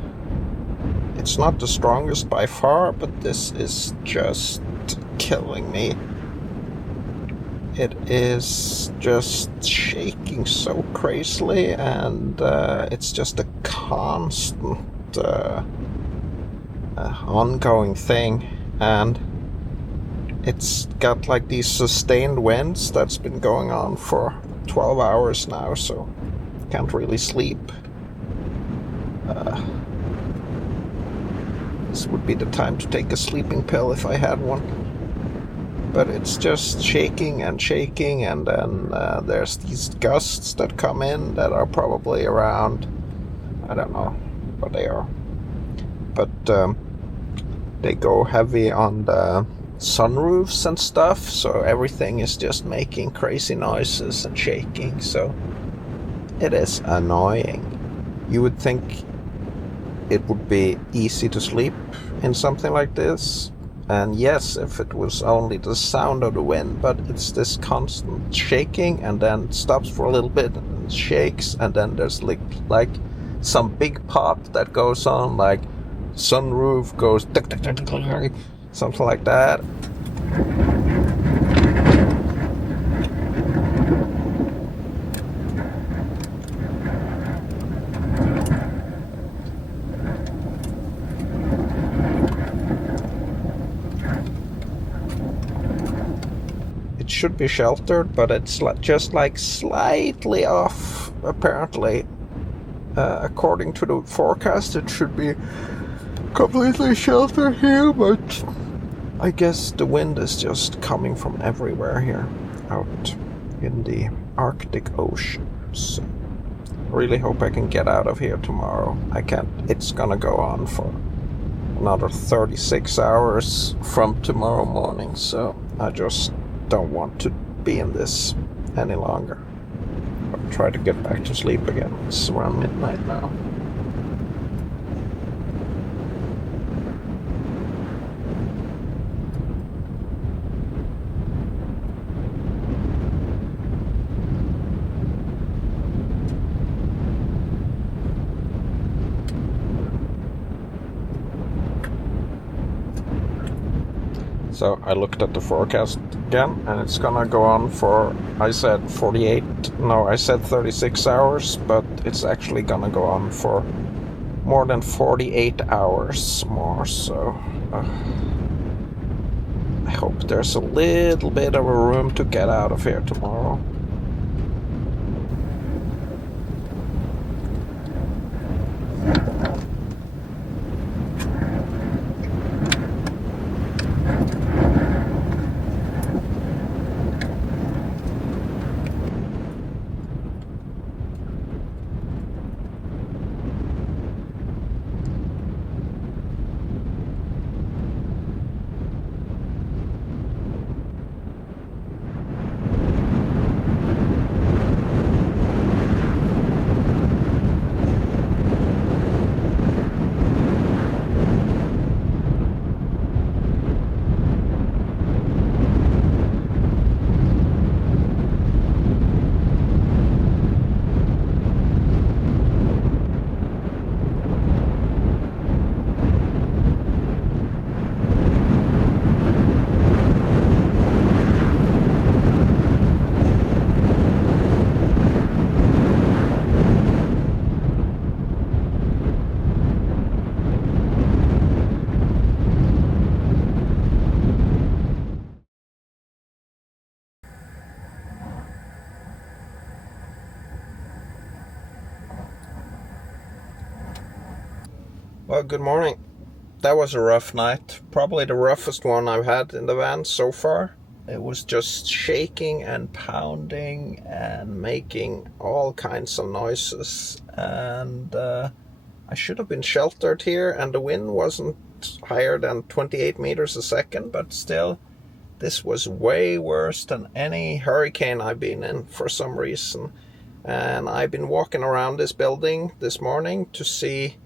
It's not the strongest by far, but this is just killing me. It is just shaking so crazily, and it's just a constant ongoing thing. And it's got like these sustained winds that's been going on for 12 hours now, so can't really sleep. This would be the time to take a sleeping pill if I had one. But it's just shaking, and then there's these gusts that come in that are probably around, I don't know what they are, but they go heavy on the sunroofs and stuff, so everything is just making crazy noises and shaking, so it is annoying. You would think it would be easy to sleep in something like this, and yes, if it was only the sound of the wind, but it's this constant shaking, and then it stops for a little bit and shakes, and then there's like some big pop that goes on, like sunroof goes tick, tick, tick, tick, tick, something like that. It should be sheltered, but it's just like slightly off, apparently. According to the forecast, it should be completely sheltered here, but I guess the wind is just coming from everywhere here out in the Arctic Ocean. So I really hope I can get out of here tomorrow. I can't. It's gonna go on for another 36 hours from tomorrow morning, so I just don't want to be in this any longer. I'll try to get back to sleep again. It's around midnight now. So I looked at the forecast again, and it's gonna go on for, I said 36 hours, but it's actually gonna go on for more than 48 hours more, so I hope there's a little bit of a room to get out of here tomorrow. Well, good morning. That was a rough night. Probably the roughest one I've had in the van so far. It was just shaking and pounding and making all kinds of noises. And I should have been sheltered here, and the wind wasn't higher than 28 meters a second, but still, this was way worse than any hurricane I've been in for some reason. And I've been walking around this building this morning to see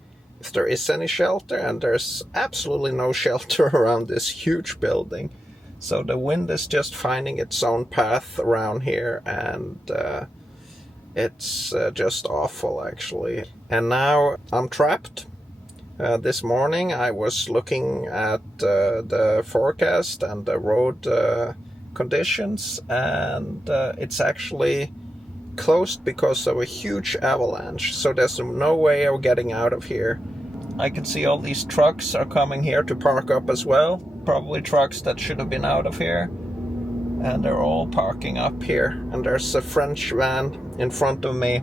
if there is any shelter, and there's absolutely no shelter around this huge building. So the wind is just finding its own path around here, and It's just awful, actually. And now I'm trapped. This morning I was looking at the forecast and the road conditions, and it's actually closed because of a huge avalanche. So there's no way of getting out of here. I can see all these trucks are coming here to park up as well. Probably trucks that should have been out of here. And they're all parking up here. And there's a French van in front of me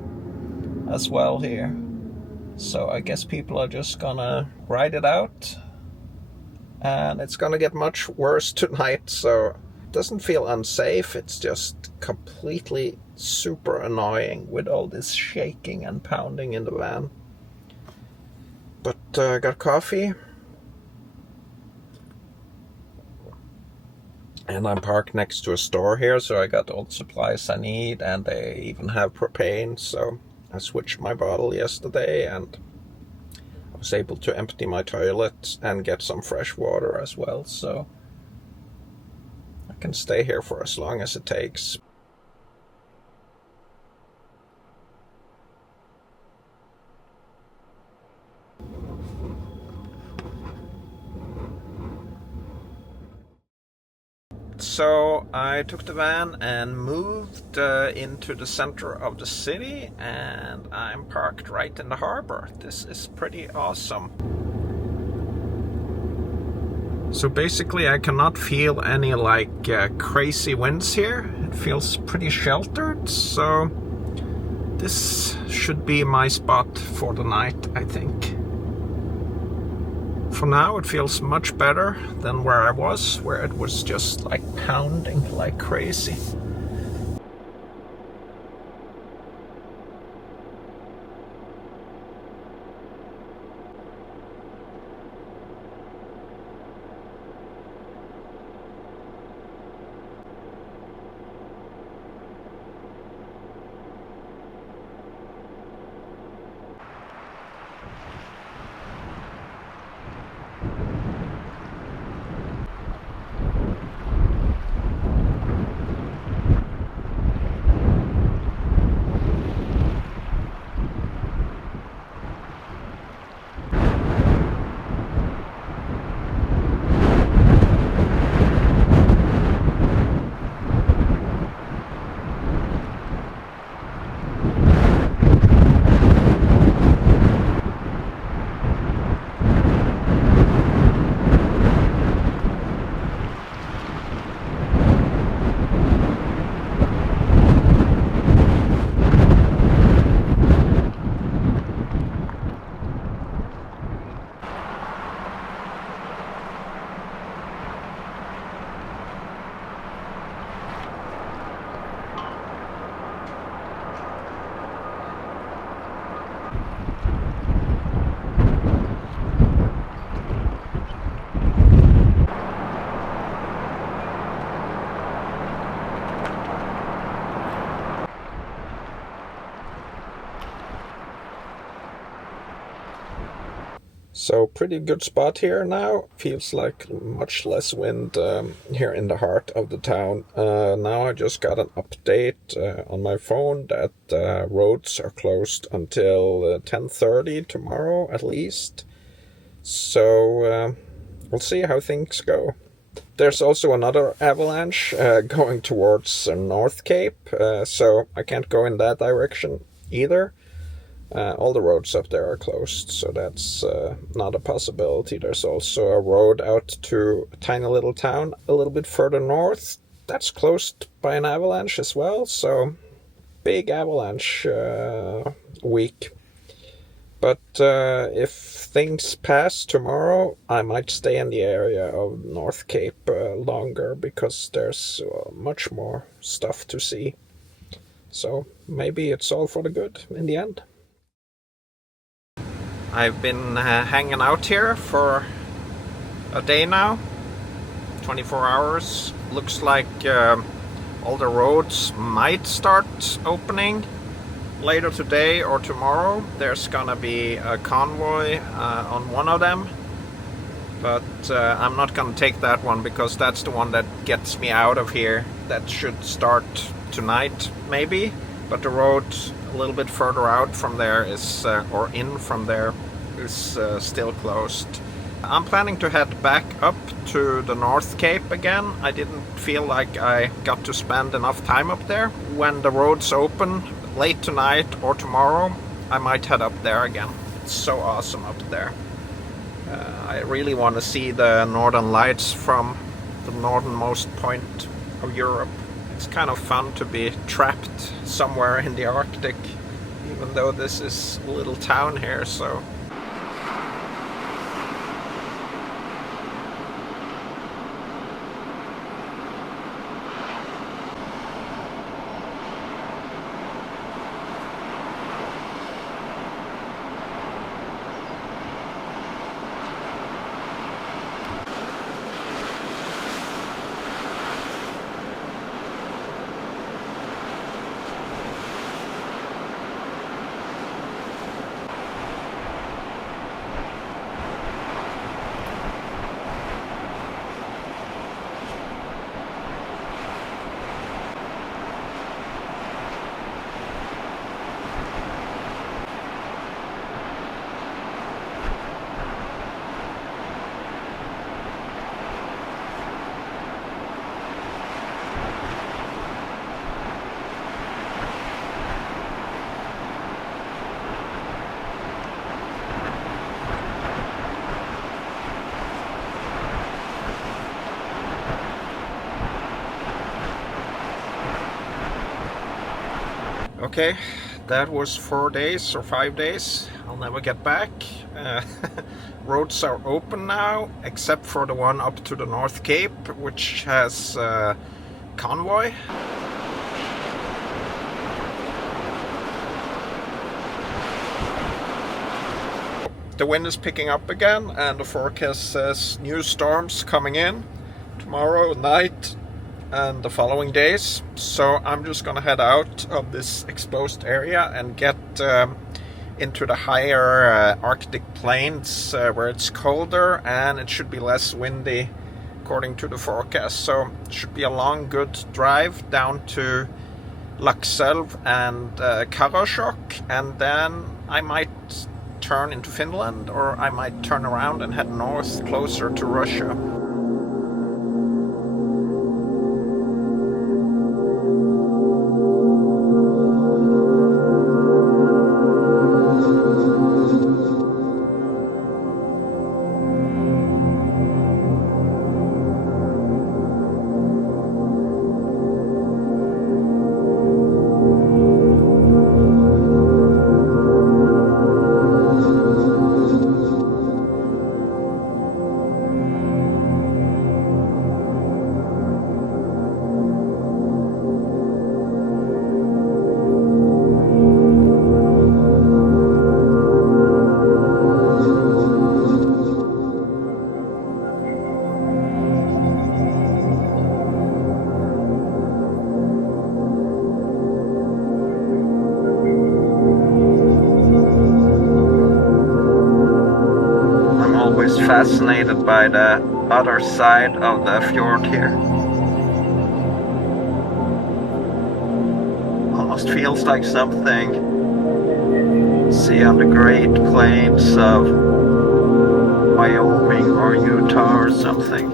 as well here. So I guess people are just gonna ride it out. And it's gonna get much worse tonight, so it doesn't feel unsafe. It's just completely super annoying with all this shaking and pounding in the van. But I got coffee. And I'm parked next to a store here, so I got all the supplies I need, and they even have propane, so I switched my bottle yesterday, and I was able to empty my toilet and get some fresh water as well, so I can stay here for as long as it takes. So I took the van and moved into the center of the city, and I'm parked right in the harbor. This is pretty awesome. So basically I cannot feel any crazy winds here. It feels pretty sheltered, so this should be my spot for the night, I think. For now it feels much better than where I was, where it was just like pounding like crazy. So pretty good spot here now. Feels like much less wind here in the heart of the town. Now I just got an update on my phone that roads are closed until 10:30 tomorrow at least. So we'll see how things go. There's also another avalanche going towards North Cape, so I can't go in that direction either. All the roads up there are closed, so that's not a possibility. There's also a road out to a tiny little town a little bit further north. That's closed by an avalanche as well, so big avalanche week. But if things pass tomorrow, I might stay in the area of North Cape longer, because there's much more stuff to see. So maybe it's all for the good in the end. I've been hanging out here for a day now, 24 hours. Looks like all the roads might start opening later today or tomorrow. There's gonna be a convoy on one of them, but I'm not gonna take that one because that's the one that gets me out of here. That should start tonight maybe, but the road a little bit further out from there is, or in from there, is still closed. I'm planning to head back up to the North Cape again. I didn't feel like I got to spend enough time up there. When the roads open late tonight or tomorrow, I might head up there again. It's so awesome up there. I really want to see the northern lights from the northernmost point of Europe. It's kind of fun to be trapped somewhere in the Arctic, even though this is a little town here, so. Okay, that was 4 days or 5 days. I'll never get back. Roads are open now, except for the one up to the North Cape, which has convoy. The wind is picking up again, and the forecast says new storms coming in tomorrow night and the following days. So I'm just gonna head out of this exposed area and get into the higher Arctic plains where it's colder and it should be less windy according to the forecast. So it should be a long good drive down to Laxelv and Karasjok, and then I might turn into Finland, or I might turn around and head north closer to Russia. Fascinated by the other side of the fjord here. Almost feels like something see on the Great Plains of Wyoming or Utah or something.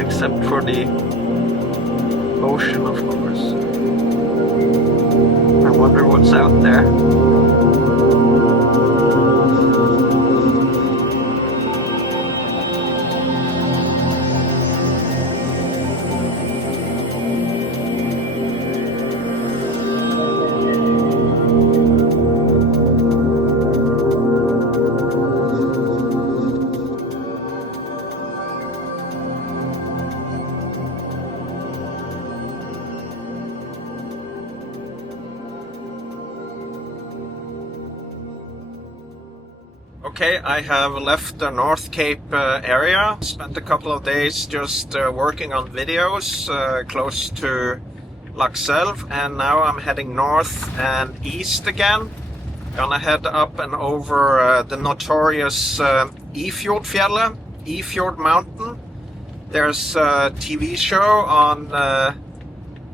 Except for the ocean, of course. I wonder what's out there. Okay, I have left the North Cape area. Spent a couple of days just working on videos close to Laxelv, and now I'm heading north and east again. Gonna head up and over the notorious Ifjordfjellet, Ifjord Mountain. There's a TV show on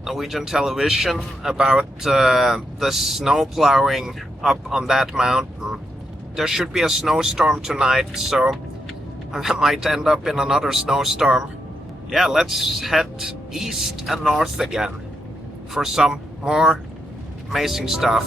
Norwegian television about the snow plowing up on that mountain. There should be a snowstorm tonight, so I might end up in another snowstorm. Yeah, let's head east and north again for some more amazing stuff.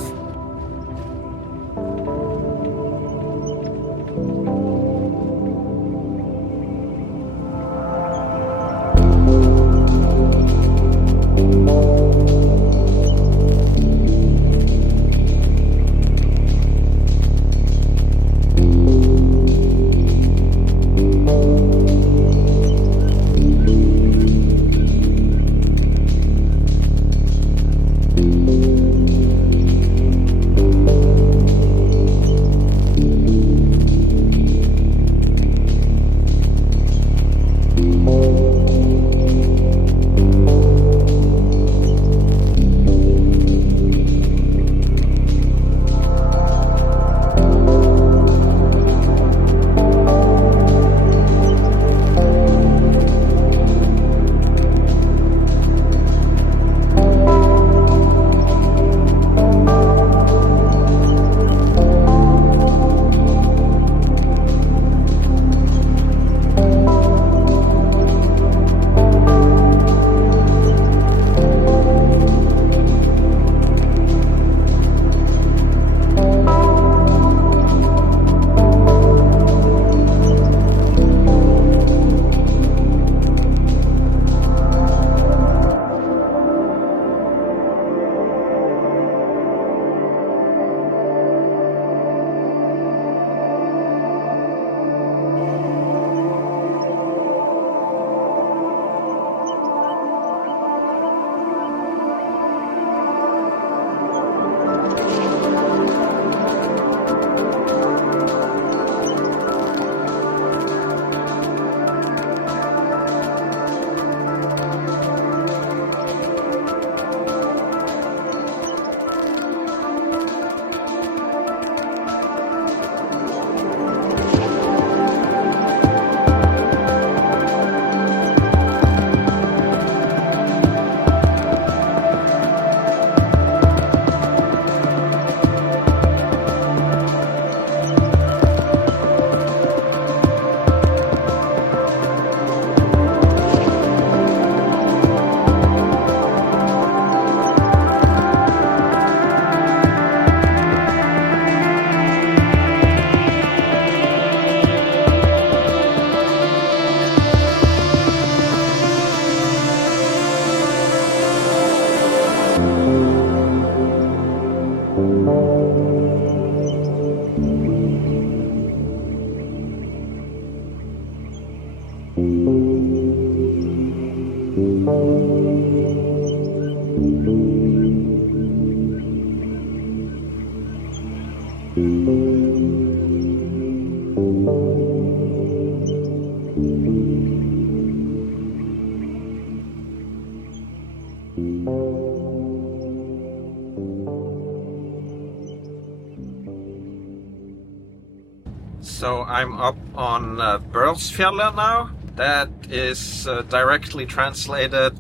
So I'm up on Børsfjellet now. That is directly translated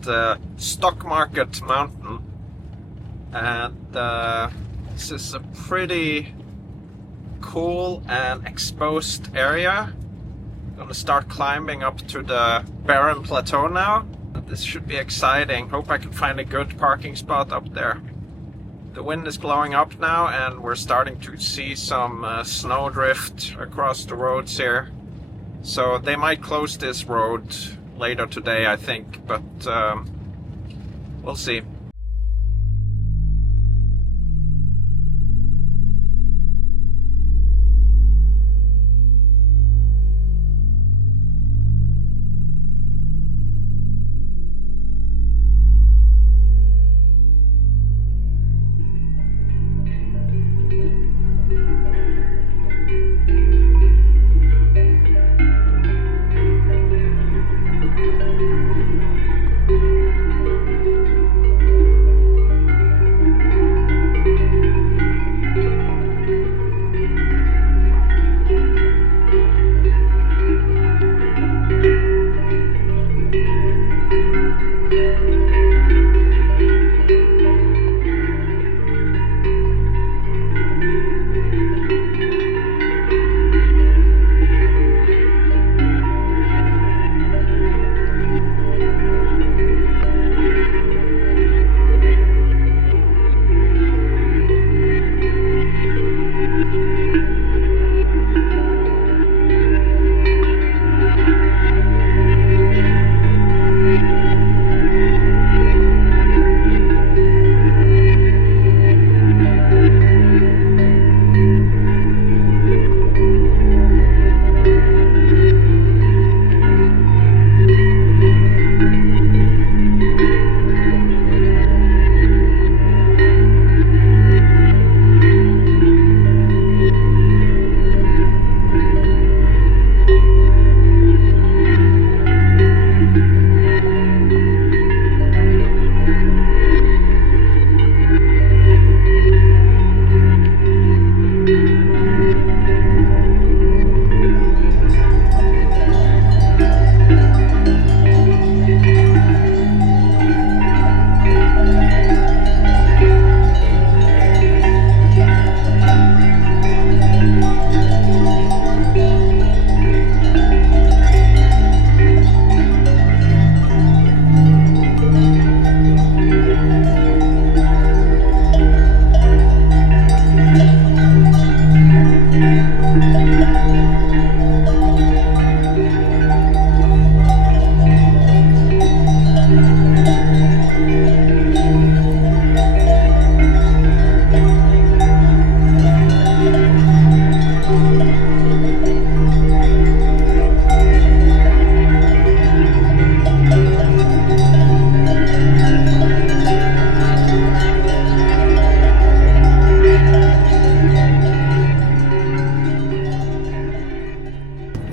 Stock Market Mountain. And this is a pretty cool and exposed area. I'm gonna start climbing up to the barren plateau now. This should be exciting. Hope I can find a good parking spot up there. The wind is blowing up now and we're starting to see some snowdrift across the roads here. So they might close this road later today, I think, but we'll see.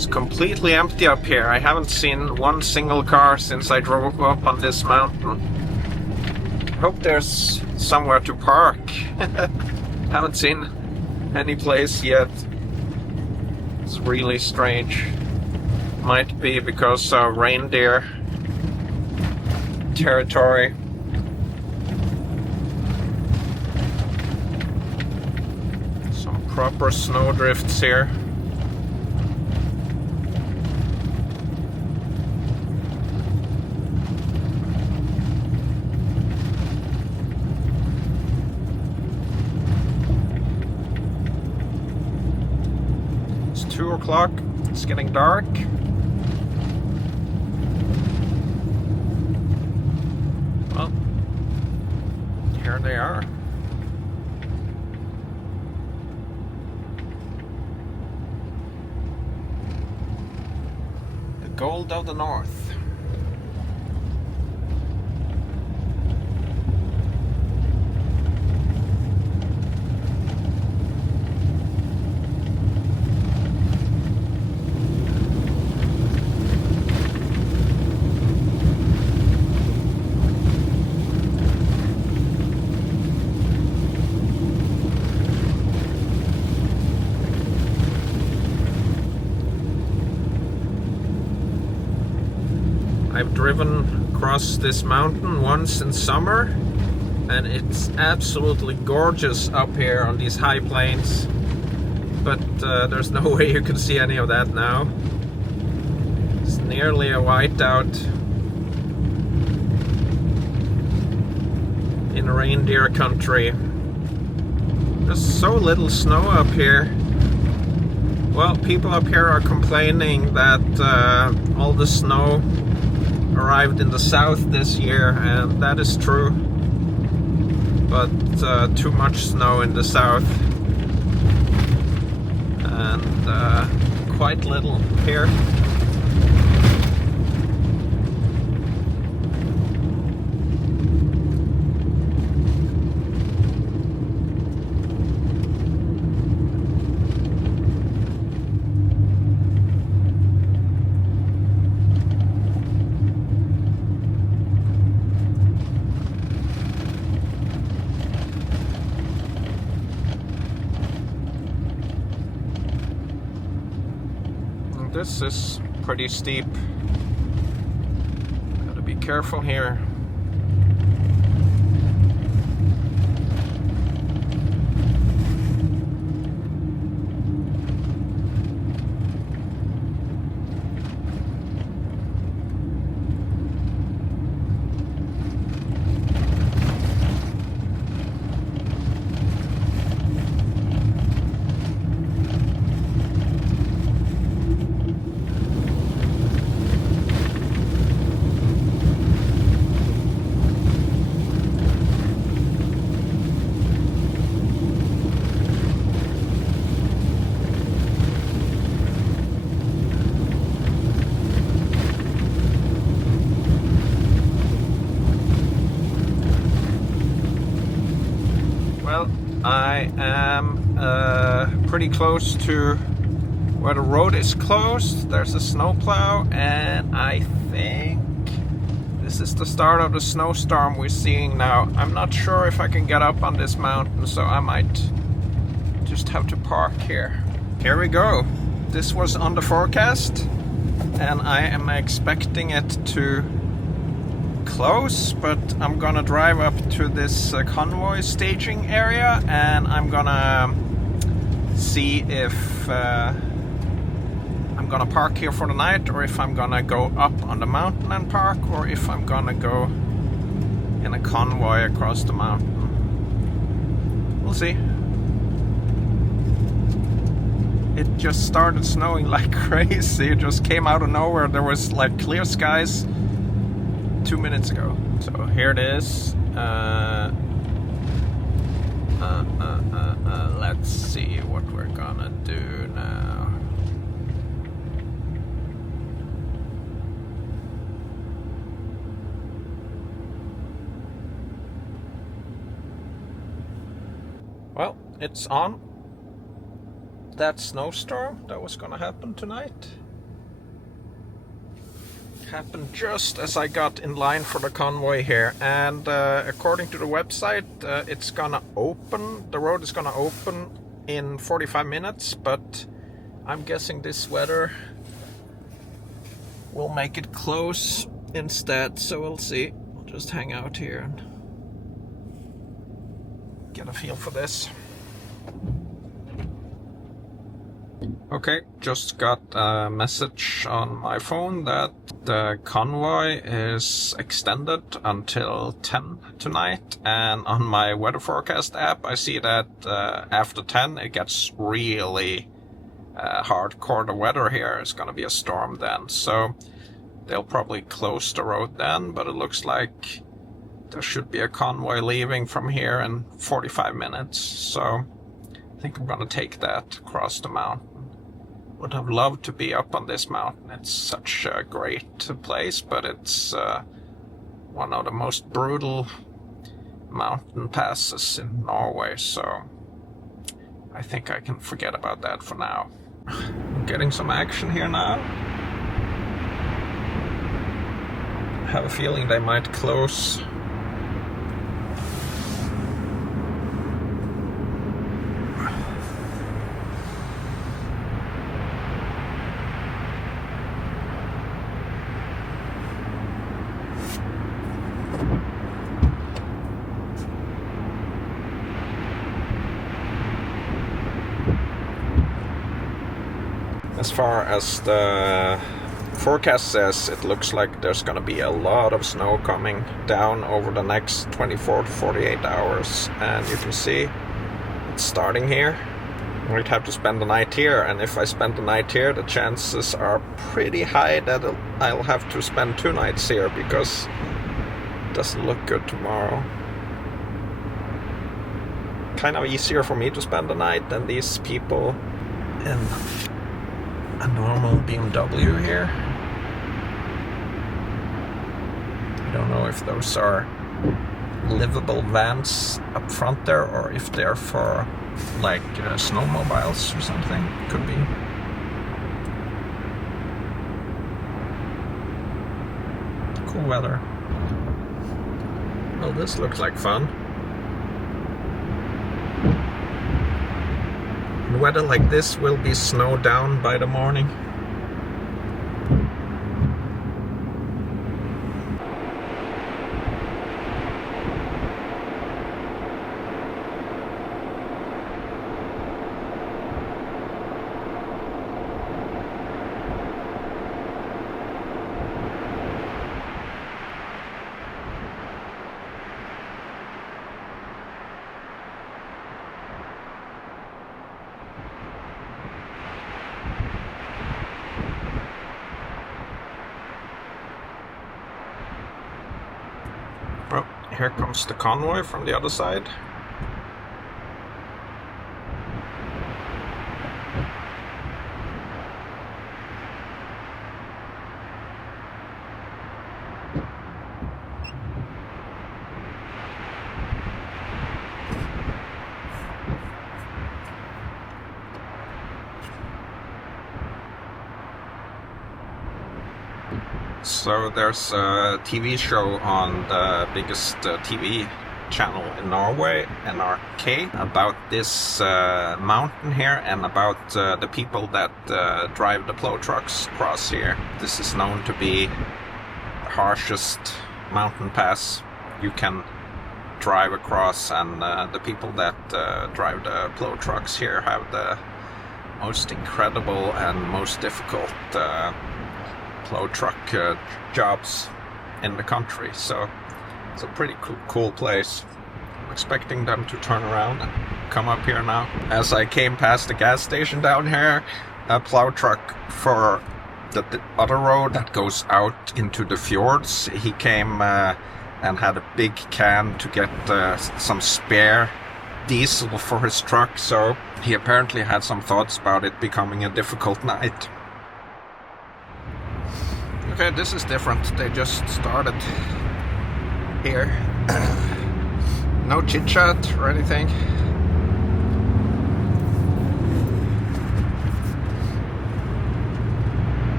It's completely empty up here. I haven't seen one single car since I drove up on this mountain. Hope there's somewhere to park. Haven't seen any place yet. It's really strange. Might be because of reindeer territory. Some proper snowdrifts here. It's 2 o'clock. It's getting dark. Well, here they are. The gold of the north. I've driven across this mountain once in summer, and it's absolutely gorgeous up here on these high plains, but there's no way you can see any of that now. It's nearly a whiteout in reindeer country. There's so little snow up here. Well, people up here are complaining that all the snow arrived in the south this year, and that is true, but too much snow in the south and quite little here. This is pretty steep. Gotta be careful here. I am pretty close to where the road is closed. There's a snowplow, and I think this is the start of the snowstorm we're seeing now. I'm not sure if I can get up on this mountain, so I might just have to park here. Here we go. This was on the forecast, and I am expecting it to close, but I'm gonna drive up to this convoy staging area, and I'm gonna see if I'm gonna park here for the night, or if I'm gonna go up on the mountain and park, or if I'm gonna go in a convoy across the mountain. We'll see. It just started snowing like crazy. It just came out of nowhere. There was like clear skies 2 minutes ago. So here it is. Let's see what we're gonna do now. Well, it's on. That snowstorm that was gonna happen tonight, happened just as I got in line for the convoy here, and according to the website, it's gonna open, the road is gonna open in 45 minutes, but I'm guessing this weather will make it close instead, so we'll see. I'll just hang out here and get a feel for this. Okay, just got a message on my phone that the convoy is extended until 10 tonight, and on my weather forecast app I see that after 10 it gets really hardcore. The weather here is going to be a storm then, so they'll probably close the road then, but it looks like there should be a convoy leaving from here in 45 minutes, so I think I'm going to take that across the mountain. Would have loved to be up on this mountain. It's such a great place, but it's one of the most brutal mountain passes in Norway, so I think I can forget about that for now. I'm getting some action here now. I have a feeling they might close. As far as the forecast says, it looks like there's going to be a lot of snow coming down over the next 24 to 48 hours. And you can see it's starting here. I might have to spend the night here, and if I spend the night here, the chances are pretty high that I'll have to spend 2 nights here, because it doesn't look good tomorrow. Kind of easier for me to spend the night than these people in a normal BMW here. I don't know if those are livable vans up front there, or if they're for like snowmobiles or something. Could be. Cool weather. Well, this looks like fun. Weather like this will be snowed down by the morning. Well, here comes the convoy from the other side. So there's a TV show on the biggest TV channel in Norway, NRK, about this mountain here and about the people that drive the plow trucks across here. This is known to be the harshest mountain pass you can drive across, and the people that drive the plow trucks here have the most incredible and most difficult plow truck jobs in the country, so it's a pretty cool place. I'm expecting them to turn around and come up here now. As I came past the gas station down here, a plow truck for the other road that goes out into the fjords, he came and had a big can to get some spare diesel for his truck, so he apparently had some thoughts about it becoming a difficult night. Okay, this is different. They just started here. No chit chat or anything.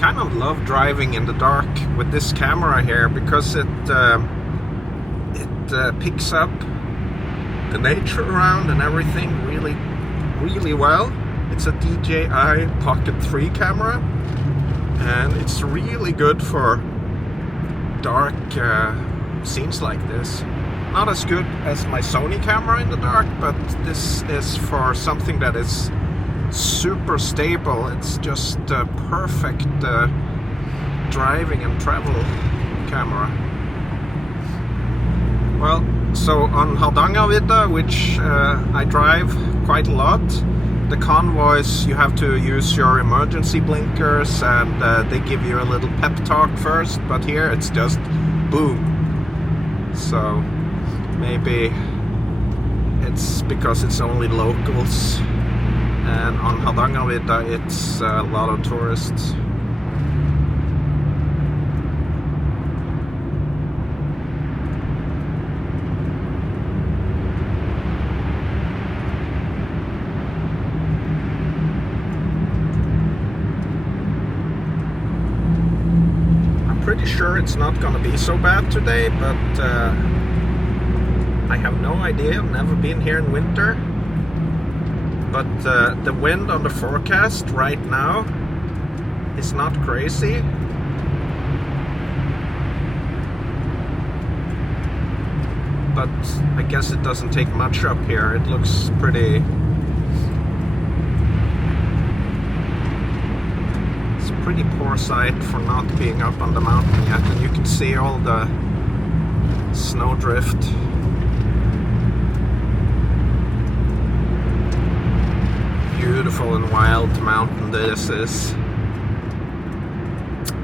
kind of love driving in the dark with this camera here because it picks up the nature around and everything really well. It's a DJI Pocket 3 camera, and it's really good for dark scenes like this. Not as good as my Sony camera in the dark, but this is for something that is super stable. It's just a perfect driving and travel camera. Well, so on Hardangervidda, which I drive quite a lot, the convoys, you have to use your emergency blinkers, and they give you a little pep talk first, but here it's just boom. So maybe it's because it's only locals, and on Hardangervidda it's a lot of tourists. Pretty sure it's not gonna be so bad today, but I have no idea. I've never been here in winter. But the wind on the forecast right now is not crazy. But I guess it doesn't take much up here. It looks pretty poor sight for not being up on the mountain yet, and you can see all the snowdrift. Beautiful and wild mountain this is.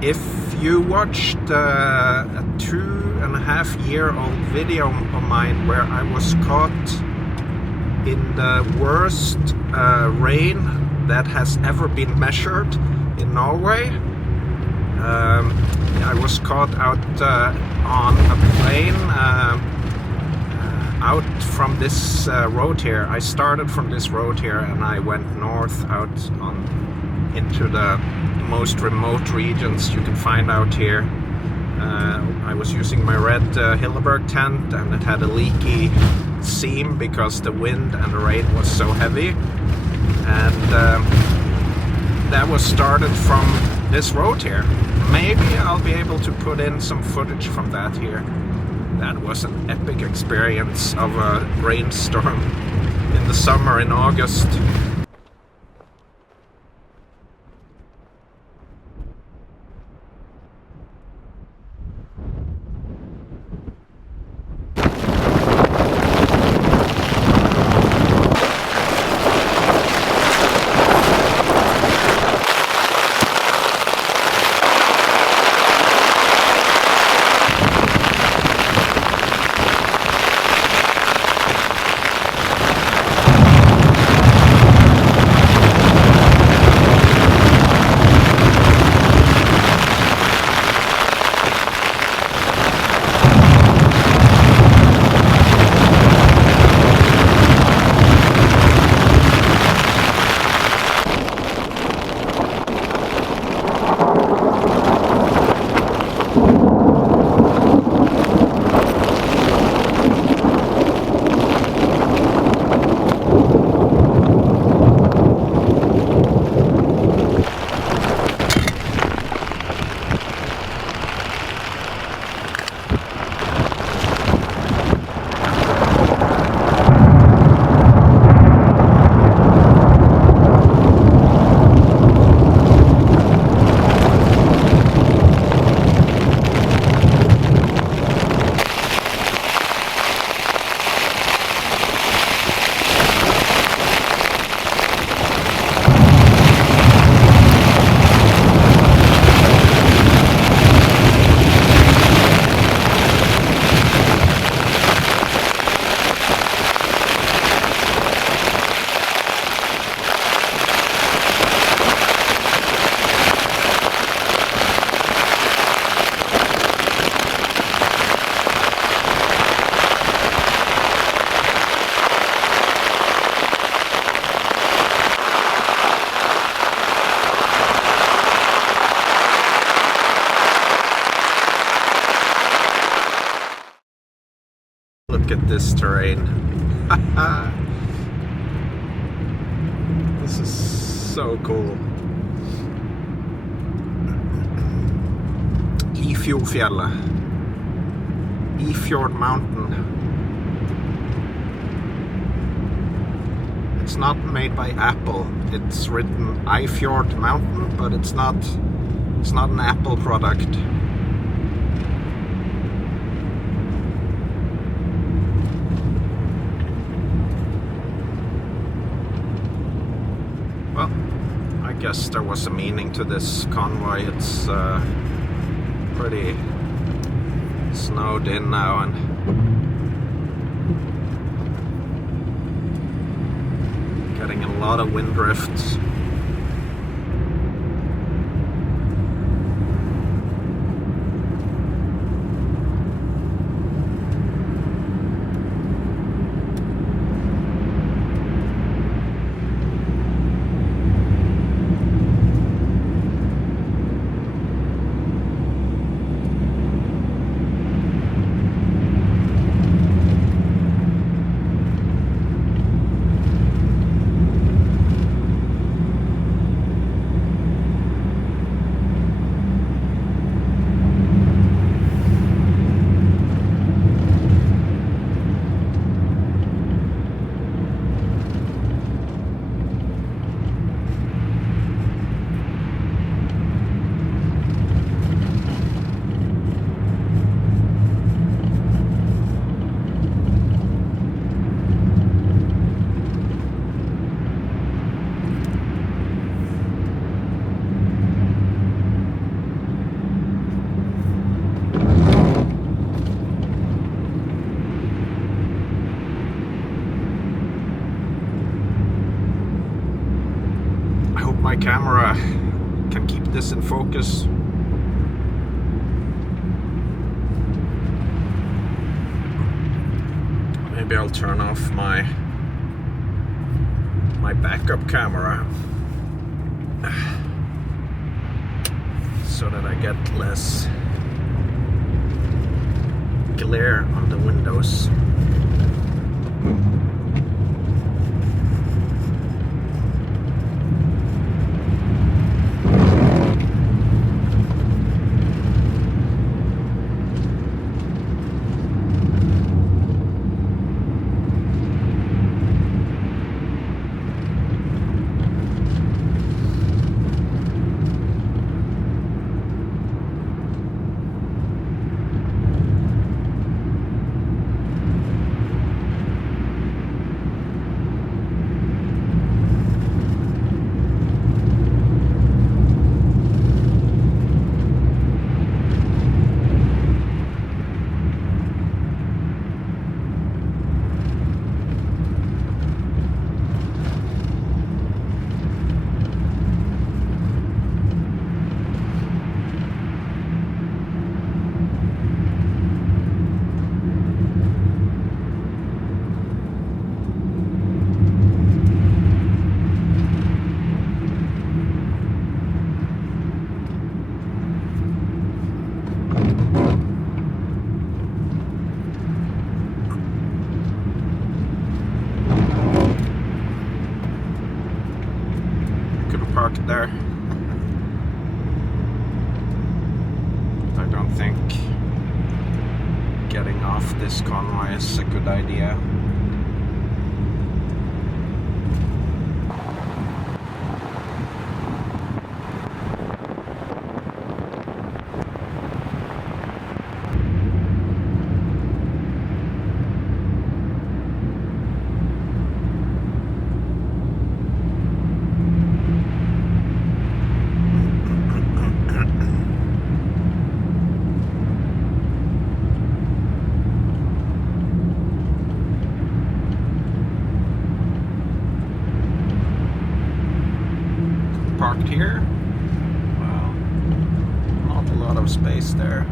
If you watched a 2.5-year-old video of mine where I was caught in the worst rain that has ever been measured in Norway. I was caught out on a plane out from this road here. I started from this road here and I went north out into the most remote regions you can find out here. I was using my red Hilleberg tent, and it had a leaky seam because the wind and the rain was so heavy, and that was started from this road here. Maybe I'll be able to put in some footage from that here. That was an epic experience of a rainstorm in the summer in August. this terrain. This is so cool. Ifjord Mountain. It's not made by Apple. It's written Ifjord Mountain, but it's not an Apple product. Well, I guess there was a meaning to this convoy. It's pretty snowed in now, and getting a lot of wind drifts. My camera can keep this in focus. Maybe I'll turn off my backup camera so that I get less glare on the windows. Parked there. I don't think getting off this convoy is a good idea. Parked here. Well, not a lot of space there.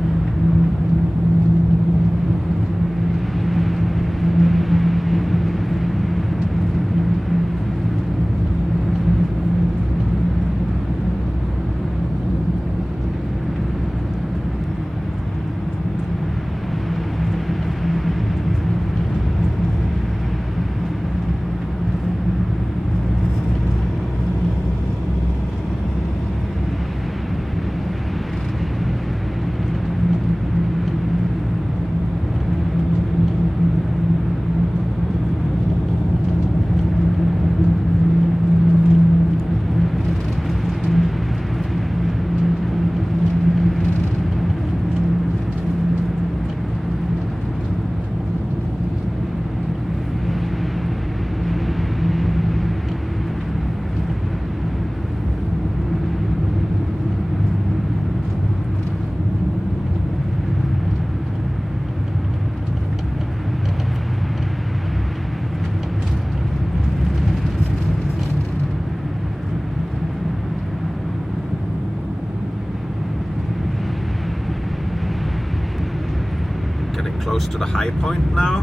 close to the high point now.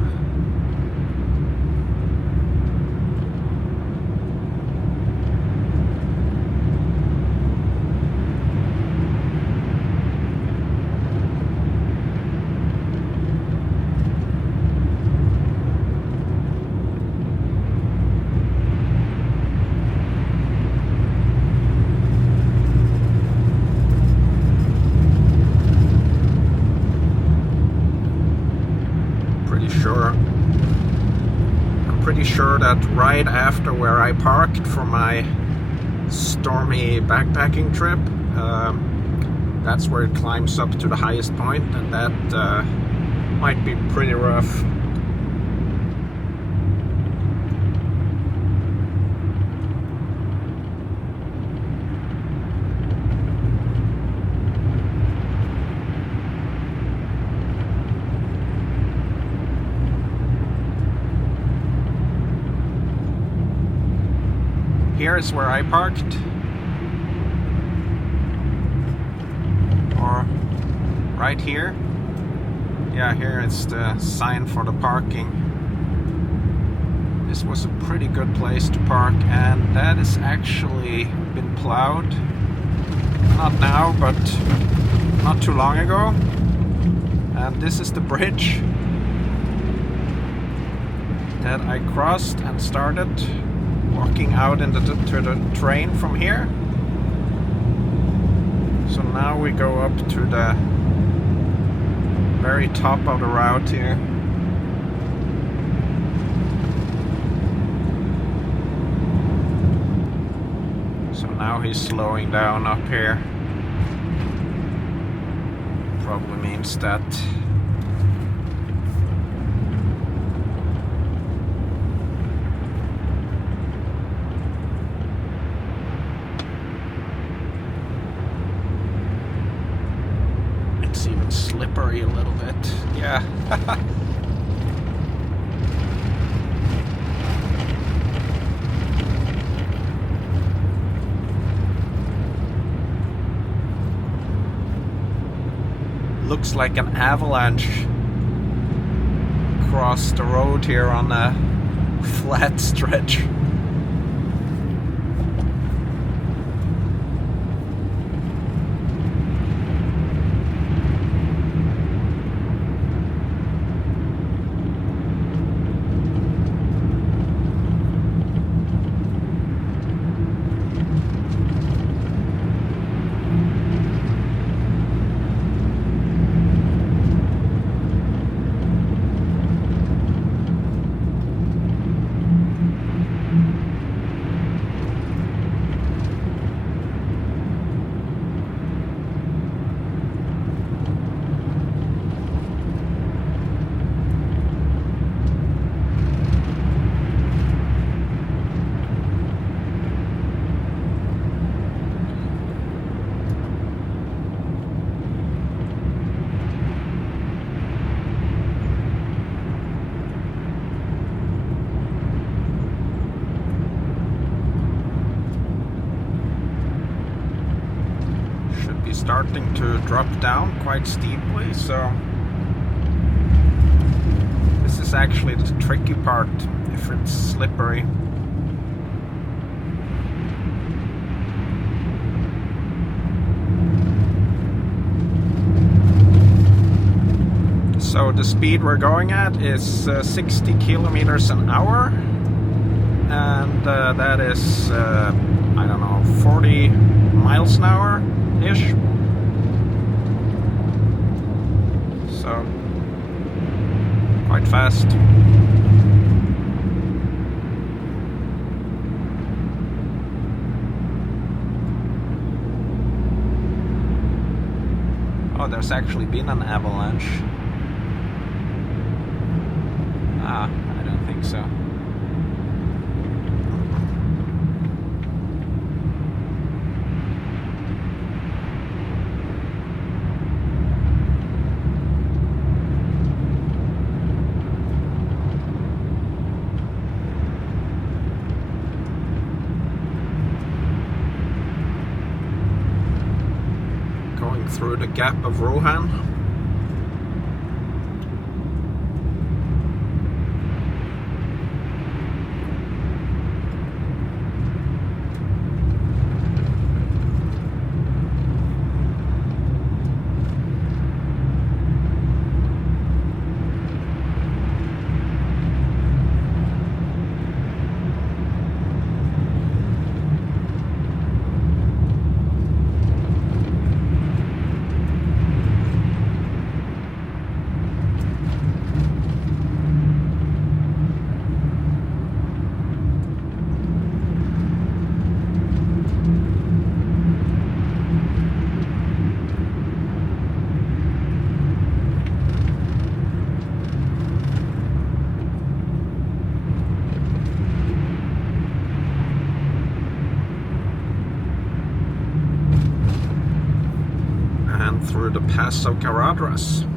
I'm pretty sure that right after where I parked for my stormy backpacking trip, that's where it climbs up to the highest point, and that might be pretty rough. Here is where I parked, or right here. Yeah, here is the sign for the parking. This was a pretty good place to park, and that has actually been plowed. Not now, but not too long ago. And this is the bridge that I crossed and started walking out into to the train from here. So now we go up to the very top of the route here. So now he's slowing down up here. Probably means that it's even slippery a little bit. Yeah. Looks like an avalanche across the road here on a flat stretch. Starting to drop down quite steeply, so this is actually the tricky part if it's slippery. So the speed we're going at is 60 kilometers an hour, and that is I don't know, 40 miles an hour ish. So quite fast. Oh, there's actually been an avalanche. I don't think so. Through the gap of Rohan. down through the pass of Caradras.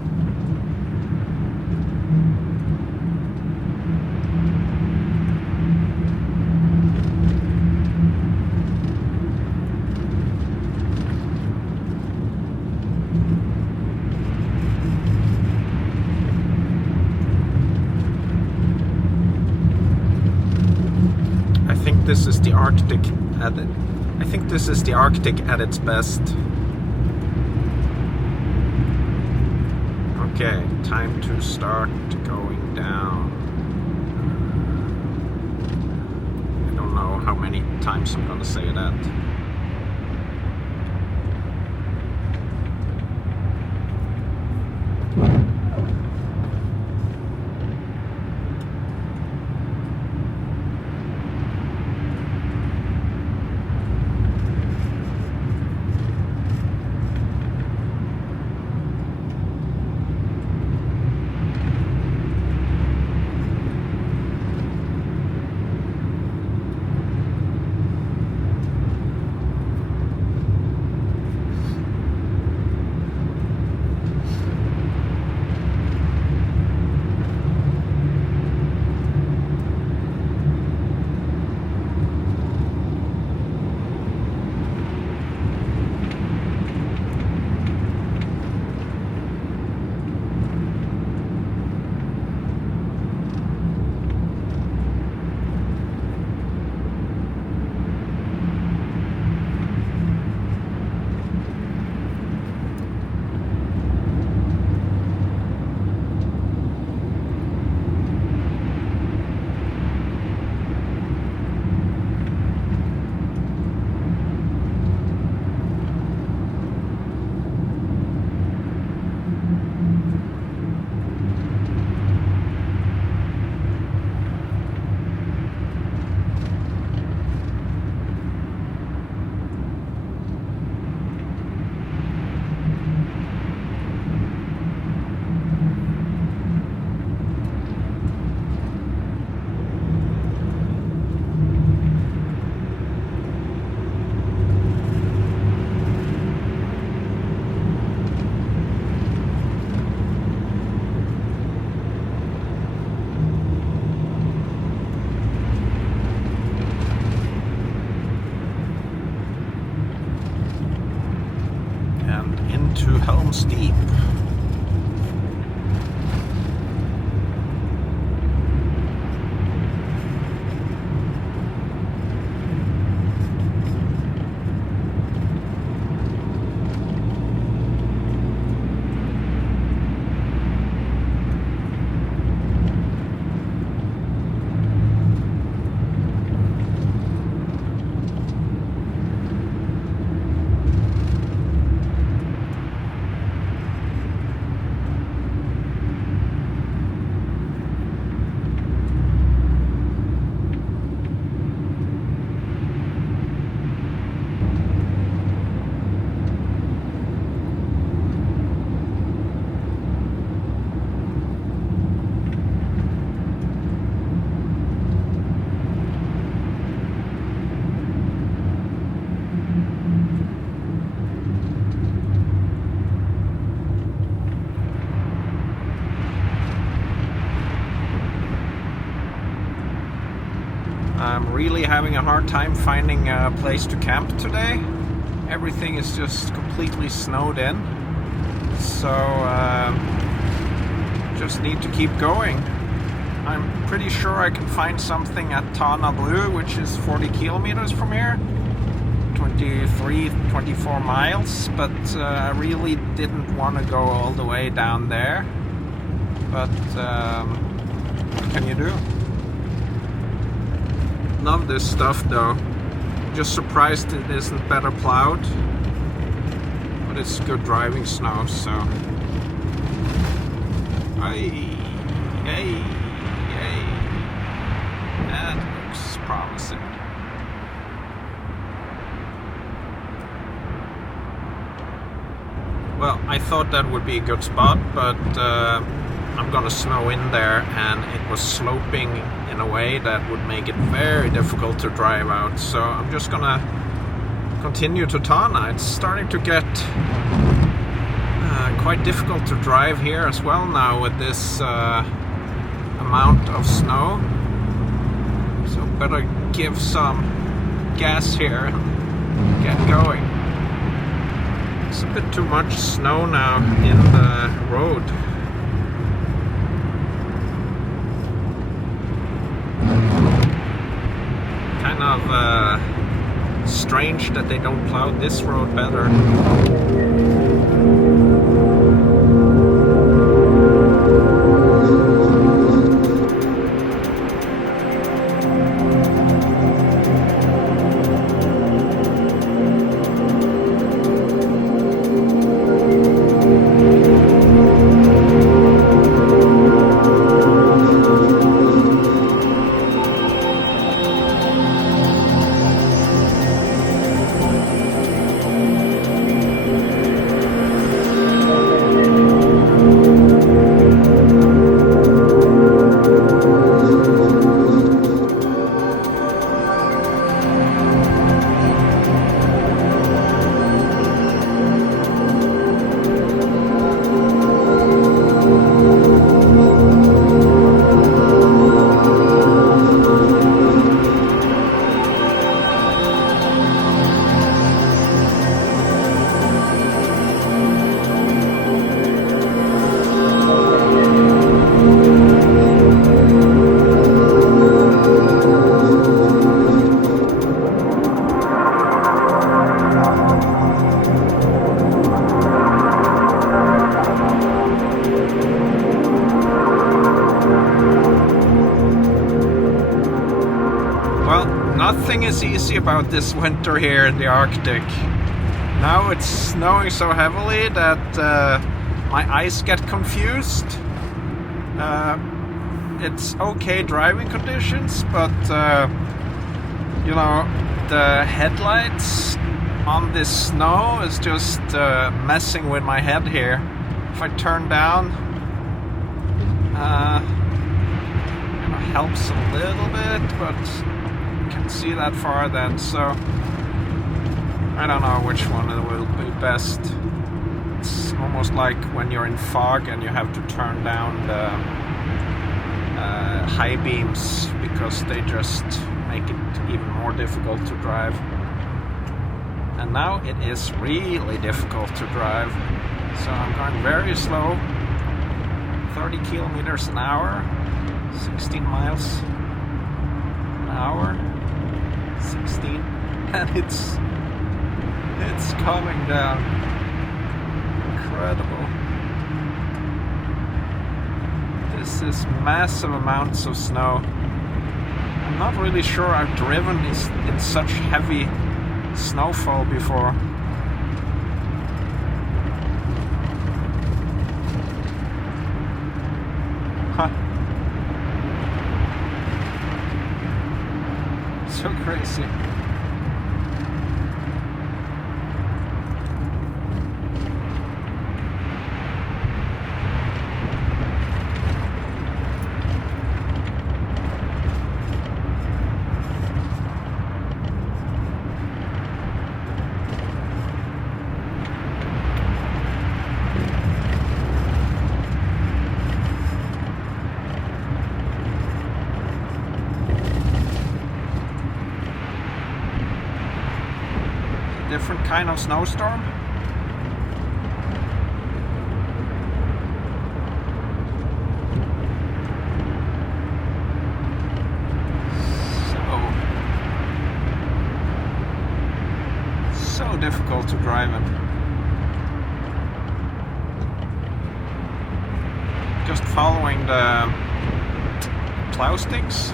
This is the Arctic at it. I think this is the Arctic at its best. Okay, time to start going down. I don't know how many times I'm gonna say that. To Helm's Deep. I'm really having a hard time finding a place to camp today. Everything is just completely snowed in. So just need to keep going. I'm pretty sure I can find something at Tana Blue, which is 40 kilometers from here. 24 miles, but I really didn't want to go all the way down there. But what can you do? Love this stuff though. Just surprised it isn't better plowed. But it's good driving snow, so. Hey. That looks promising. Well, I thought that would be a good spot, but I'm gonna snow in there, and it was sloping in a way that would make it very difficult to drive out. So I'm just gonna continue to Tana. It's starting to get quite difficult to drive here as well now with this amount of snow. So better give some gas here and get going. It's a bit too much snow now in the road. Kind of strange that they don't plow this road better. Nothing is easy about this winter here in the Arctic. Now it's snowing so heavily that my eyes get confused. It's okay driving conditions, but you know, the headlights on this snow is just messing with my head here. If I turn down, it helps a little bit, but can see that far then, so I don't know which one will be best. It's almost like when you're in fog and you have to turn down the high beams because they just make it even more difficult to drive. And now it is really difficult to drive, so I'm going very slow, 30 kilometers an hour, 16 miles an hour. 16, and it's coming down. Incredible. This is massive amounts of snow. I'm not really sure I've driven in such heavy snowfall before. Huh. So crazy. Different kind of snowstorm. So difficult to drive in. Just following the plow sticks.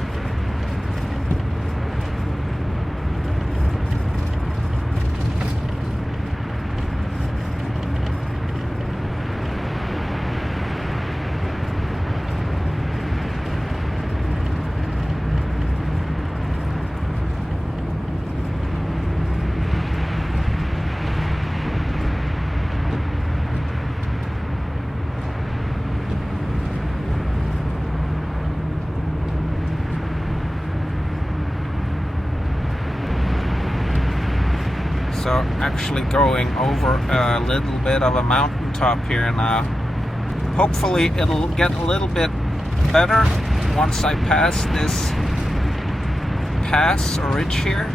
So actually going over a little bit of a mountaintop here now. Hopefully it'll get a little bit better once I pass this pass or ridge here.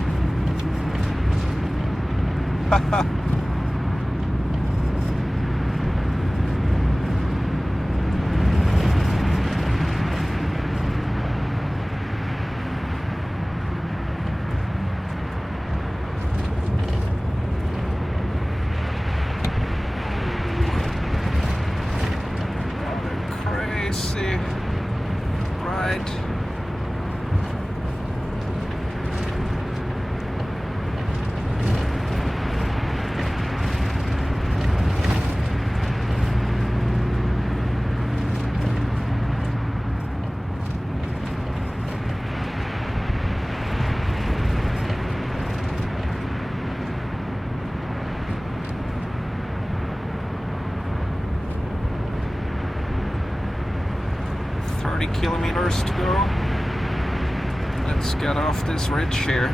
Crazy ride. Kilometers to go. Let's get off this ridge here.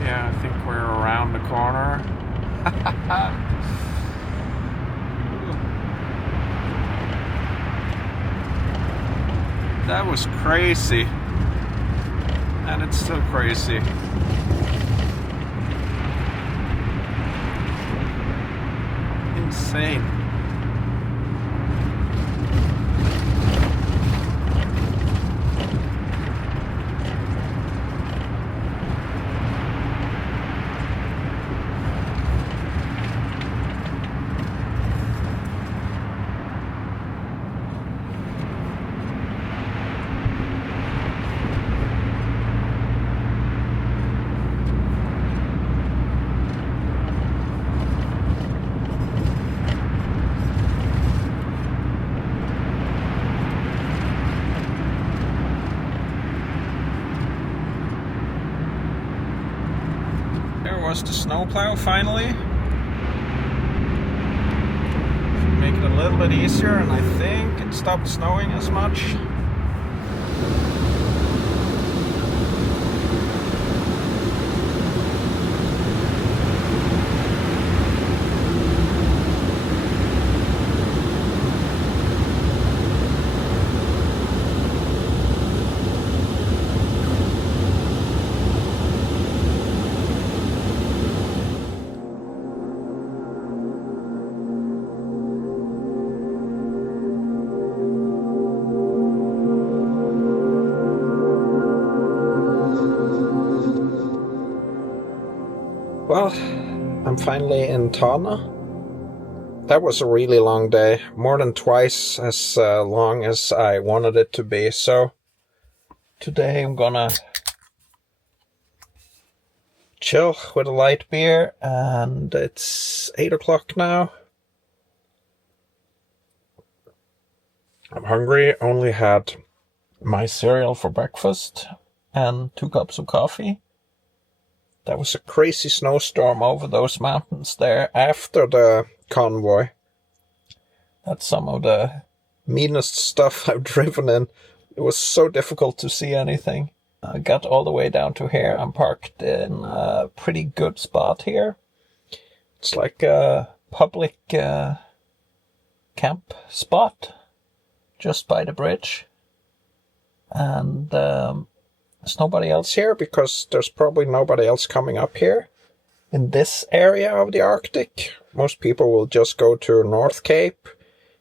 Yeah, I think we're around the corner. That was crazy. And it's still crazy. Insane. The snowplow finally. Make it a little bit easier, and I think it stopped snowing as much. Well, I'm finally in Tana. That was a really long day, more than twice as long as I wanted it to be. So today I'm gonna chill with a light beer, and it's 8 o'clock now. I'm hungry, only had my cereal for breakfast and 2 cups of coffee. That was a crazy snowstorm over those mountains there after the convoy. That's some of the meanest stuff I've driven in. It was so difficult to see anything. I got all the way down to here. I'm parked in a pretty good spot here. It's like a public camp spot just by the bridge. And there's nobody else here because there's probably nobody else coming up here in this area of the Arctic. Most people will just go to North Cape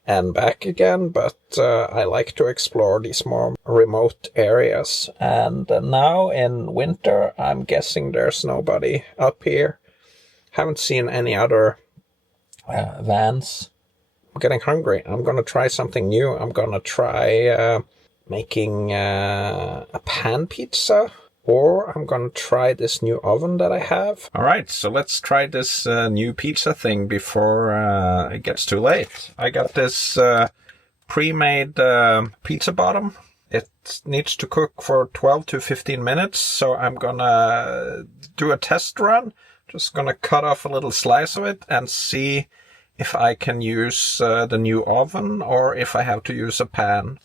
and back again, but I like to explore these more remote areas. And now in winter, I'm guessing there's nobody up here. Haven't seen any other vans. I'm getting hungry. I'm gonna try something new. I'm gonna try making a pan pizza, or I'm gonna try this new oven that I have. Alright, so let's try this new pizza thing before it gets too late. I got this pre-made pizza bottom. It needs to cook for 12 to 15 minutes, so I'm gonna do a test run. Just gonna cut off a little slice of it and see if I can use the new oven or if I have to use a pan.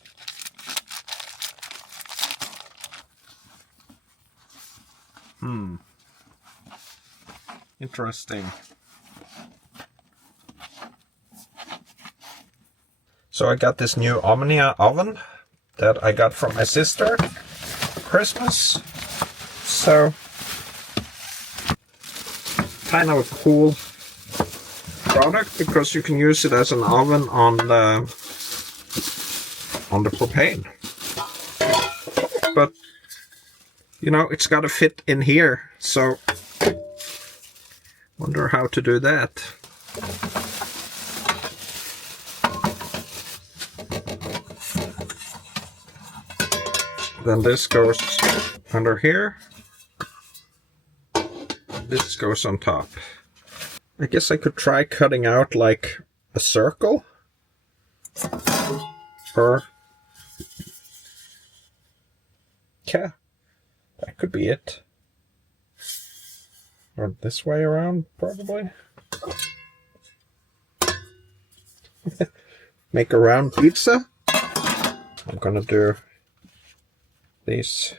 Interesting. So I got this new Omnia oven that I got from my sister for Christmas. So kind of a cool product because you can use it as an oven on the propane. But you know, it's got to fit in here, so wonder how to do that. Then this goes under here. This goes on top. I guess I could try cutting out like a circle. Or yeah, that could be it. Or this way around, probably. Make a round pizza. I'm gonna do these.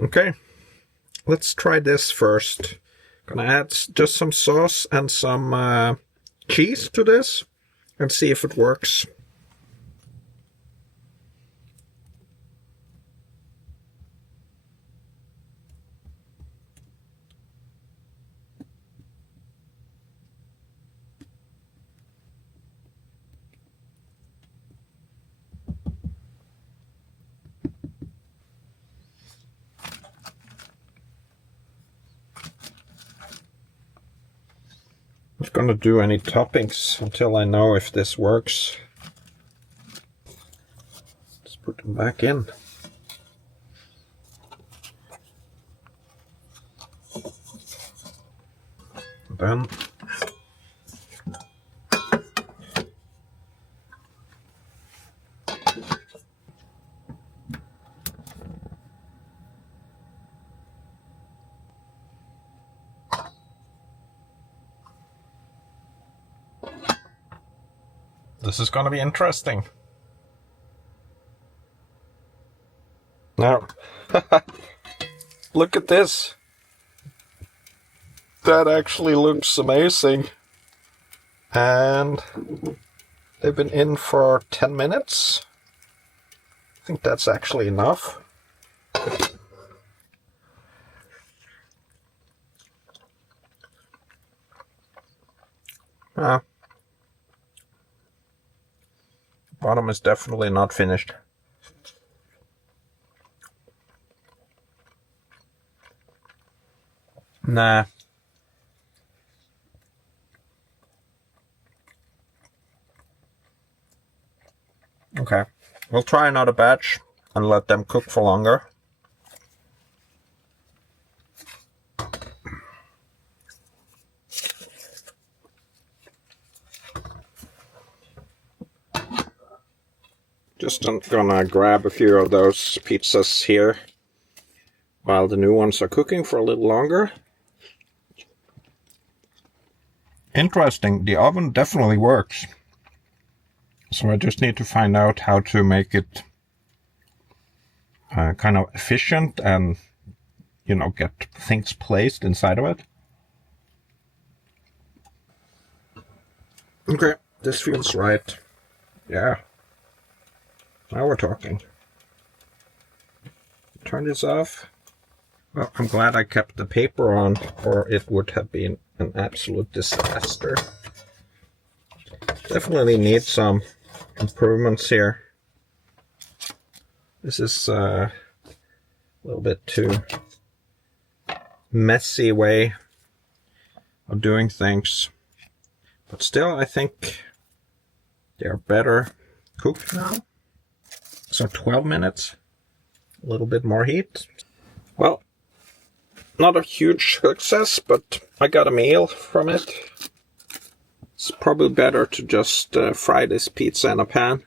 Okay, let's try this first. Gonna add just some sauce and some cheese to this and see if it works. I'm not gonna do any toppings until I know if this works. Just put them back in. Then this is going to be interesting. Now, look at this. That actually looks amazing. And they've been in for 10 minutes. I think that's actually enough. Bottom is definitely not finished. Nah. Okay, we'll try another batch and let them cook for longer. Just gonna grab a few of those pizzas here while the new ones are cooking for a little longer. Interesting, the oven definitely works. So I just need to find out how to make it kind of efficient and, you know, get things placed inside of it. Okay, this feels right. Yeah. Now we're talking. Turn this off. Well, I'm glad I kept the paper on, or it would have been an absolute disaster. Definitely need some improvements here. This is a little bit too messy way of doing things. But still, I think they're better cooked now. So 12 minutes, a little bit more heat. Well, not a huge success, but I got a meal from it. It's probably better to just fry this pizza in a pan.